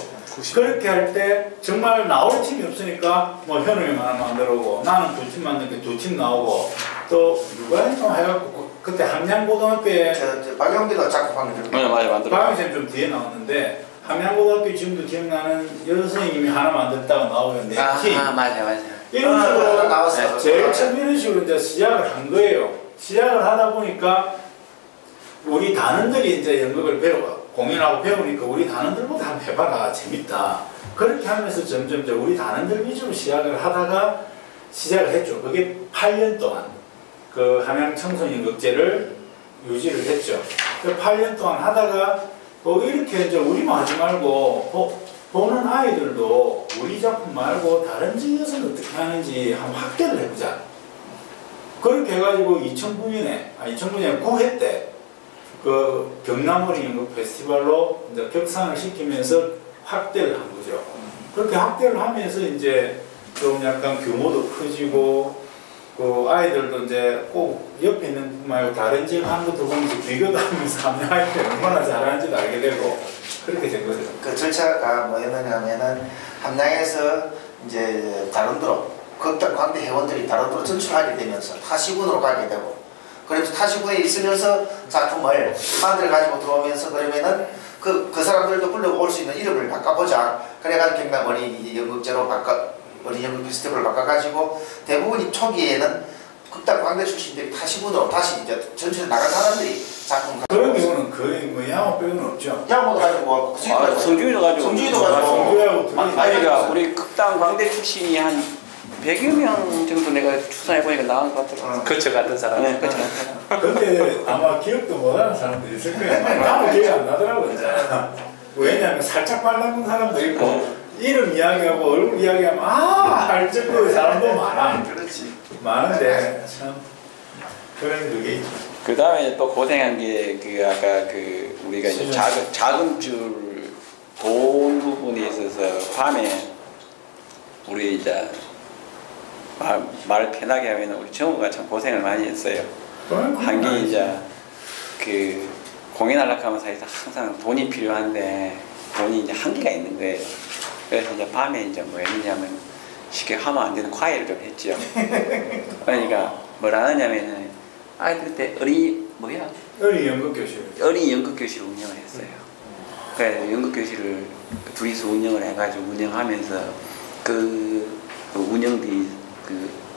그렇게 할 때 정말 나올 팀이 없으니까 뭐 현우 형 하나 만들어오고 나는 2팀 만든 게 2팀 나오고 또 누가 해갖고 그때 함양고등학교에 박영기도 작곡한 게 맞아 만들어. 박영기 좀 뒤에 나왔는데 함양고등학교 지금도 기억나는 여선생님이 하나 만들다가 나오면 4팀 맞아. 이런 식으로 나왔어요. 제일 처음 이런 식으로 이제 시작을 한 거예요. 시작을 하다 보니까 우리 단원들이 이제 연극을 공연하고 배우니까 우리 단원들보다 한번 해봐라 재밌다. 그렇게 하면서 점점 우리 단원들 위주로 시작을 하다가 시작을 했죠. 그게 8년 동안 그 함양 청소년극제를 유지를 했죠. 그 8년 동안 하다가 이렇게 이제 우리만 하지 말고 보는 아이들도 우리 작품 말고 다른 지역에서는 어떻게 하는지 한번 확대를 해보자. 그렇게 해가지고 2009년에 9회 때 그 경남어린 연극 페스티벌로 이제 격상을 시키면서 확대를 한 거죠. 그렇게 확대를 하면서 이제 좀 약간 규모도 커지고 그 아이들도 이제 꼭 옆에 있는 뿐만 아니고 다른 지역 하는 것도 보면서 비교도 하면서 함양 아이들이 얼마나 잘하는지도 알게 되고 그렇게 된 거죠. 그 절차가 뭐였느냐면은 함양에서 이제 다른도로 극단 광대 회원들이 다른도로 전출하게 되면서 타시군으로 가게 되고 그래서 타시군에 있으면서 작품을 만들어가지고 들어오면서 그러면은 그 사람들도 불러올 수 있는 이름을 바꿔보자. 그래가지고 경남 어린이 연극제로 어린이 연극 페스티벌을 바꿔가지고 대부분이 초기에는 극단 광대 출신들이 타시군으로 다시 이제 전출에 나간 사람들이 작품 그런 경우는 거의 뭐 양호 빼고는 없죠. 양호도 가지고 성주이도 가지고. 성주이도 가지고. 성주하고 둘이 그러니까 우리 극단 광대 출신이 한 100여 명 정도 내가 추산해보니까 나온 것 같더라고요. 그쵸 같은 사람. 네, 그쵸. 근데 아마 기억도 못하는 사람도 있을 거예요. 나도 기억이 안 나더라고요. 왜냐하면 살짝 빨라진 사람도 있고 이름 이야기하고 얼굴 이야기하면 할 정도의 사람도 많아. 그렇지. 많은데 참 그런 그게 있죠. 그 다음에 또 고생한 게 그 아까 그 우리가 이제 자금줄 돈 부분에 있어서 밤에 우리 이제 말 편하게 하면 우리 정우가 참 고생을 많이 했어요. 한 게 이제 그 공연하려고 하면 사실 항상 돈이 필요한데 돈이 이제 한계가 있는 거예요. 그래서 이제 밤에 이제 뭐 했냐면 쉽게 하면 안 되는 과외를 좀 했죠. 그러니까 뭘 하느냐면은 아이들 때 어린이 연극교실을 운영을 했어요. 그래서 연극교실을 둘이서 운영을 해가지고 운영하면서 그 운영비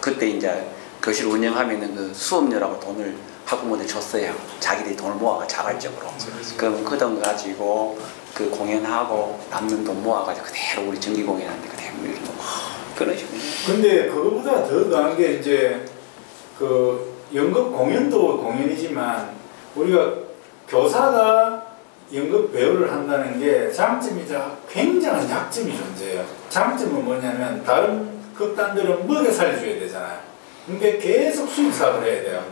그때 이제 교실 운영하면은 그 수업료라고 돈을 학부모들 줬어요. 자기들이 돈을 모아가 자발적으로. 그럼 그 돈 가지고 그 공연하고 남는 돈 모아가지고 그대로 우리 정기 공연하는데 그대로 이런 거 그런 식으로. 근데 그거보다 더 나은 게 이제 그 연극 공연도 공연이지만 우리가 교사가 연극 배우를 한다는 게 장점이자 굉장한 약점이 존재해요. 장점은 뭐냐면 다른 극단들은 먹여 살려줘야 되잖아요. 그러니까 계속 수입 사업을 해야 돼요.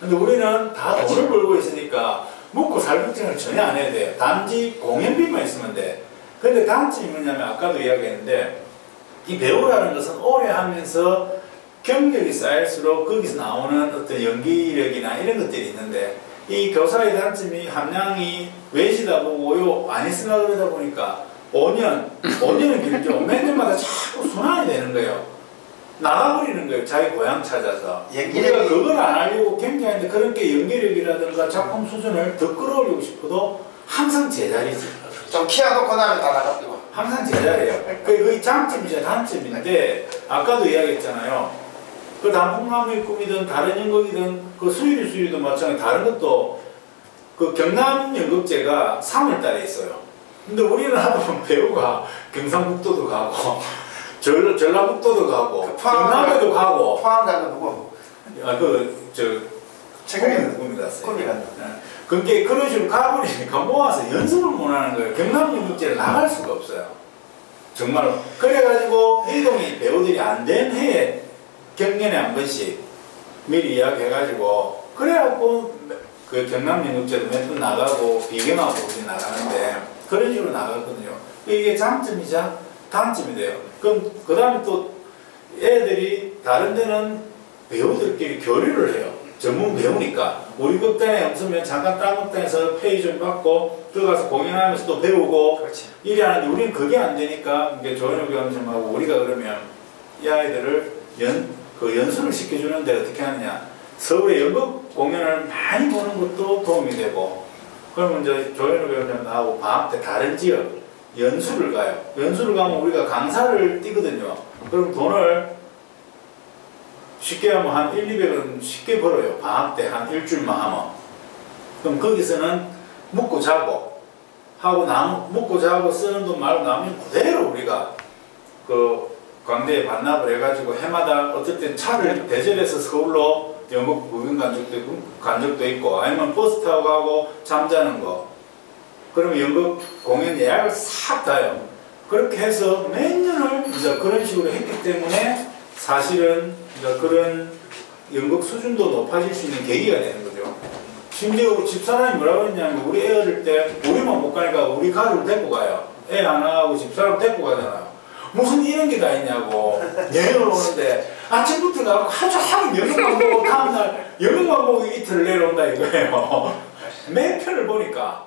근데 우리는 다 돈을 벌고 있으니까 먹고 살 걱정을 전혀 안 해야 돼요. 단지 공연비만 있으면 돼. 근데 단점이 뭐냐면 아까도 이야기했는데 이 배우라는 것은 오래 하면서 경력이 쌓일수록 거기서 나오는 어떤 연기력이나 이런 것들이 있는데 이 교사의 단점이 함량이 외지다 보고요 안 했으나 그러다 보니까 5년은 길죠. 몇 년마다 자꾸 순환이 되는 거예요. 나가버리는 거예요. 자기 고향 찾아서. 우리가 그걸 안 하려고 굉장히 그렇게 연기력이라든가 작품 수준을 더 끌어올리고 싶어도 항상 제자리지. 좀 키워놓고 나면 다 나가고. 항상 제자리예요. 그게 장점이자 단점인데 아까도 이야기했잖아요. 그 단풍나무의 꿈이든 다른 연극이든 그 수유리도 마찬가지 다른 것도 그 경남 연극제가 3월달에 있어요. 근데 우리는 하다 보면 배우가 경상북도도 가고 전라북도도 가고 경남에도 가고 포항 가는 누구? 책임이 누구입니다. 꿈이 간다. 그게 그런 식으로 가버리니까 모아서 연습을 못 하는 거예요. 경남연극제를 나갈 수가 없어요. 정말로. 그래가지고 이동이 배우들이 안 된 해에 경년에 한 번씩 미리 이야기해가지고 그래갖고 그 경남연극제도 몇 번 나가고 비경하고 우리 나가는데 그런 식으로 나갔거든요. 이게 장점이자 단점이 돼요. 그럼 그 다음에 또 애들이 다른 데는 배우들끼리 교류를 해요. 전문 배우니까 우리 극단에 없으면 잠깐 딴 극단에서 페이 좀 받고 들어가서 공연하면서 또 배우고 그렇지. 일이 하는데 우리는 그게 안 되니까 이게 조현욱 교감님하고 우리가 그러면 이 아이들을 연수를 시켜주는데 어떻게 하느냐, 서울에 연극 공연을 많이 보는 것도 도움이 되고, 그러면 이제 조현욱 교감님하고 방학 때 다른 지역 연수를 가요. 연수를 가면 우리가 강사를 띄거든요. 그럼 돈을 쉽게 하면 한 1, 200원 쉽게 벌어요. 방학 때 한 일주일만 하면. 그럼 거기서는 묵고 자고 하고 묵고 자고 쓰는 돈 말고 남은 그대로 우리가 그 광대에 반납을 해가지고 해마다 어쨌든 차를 대절해서 서울로 연극 구경 간 적도 있고 아니면 버스 타고 가고 잠자는 거. 그러면 연극 공연 예약을 싹 다요. 그렇게 해서 몇 년을 이제 그런 식으로 했기 때문에 사실은 이제 그런 연극 수준도 높아질 수 있는 계기가 되는 거죠. 심지어 집사람이 뭐라고 했냐면 우리 애 어릴 때 우리만 못 가니까 우리 가족을 데리고 가요. 애 하나하고 집사람 데리고 가잖아요. 무슨 이런 게 다 있냐고. 여행을 오는데 아침부터 가고 하루 연극만 보고 다음날 연극만 보고 이틀을 내려온다 이거예요. 매 편을 보니까.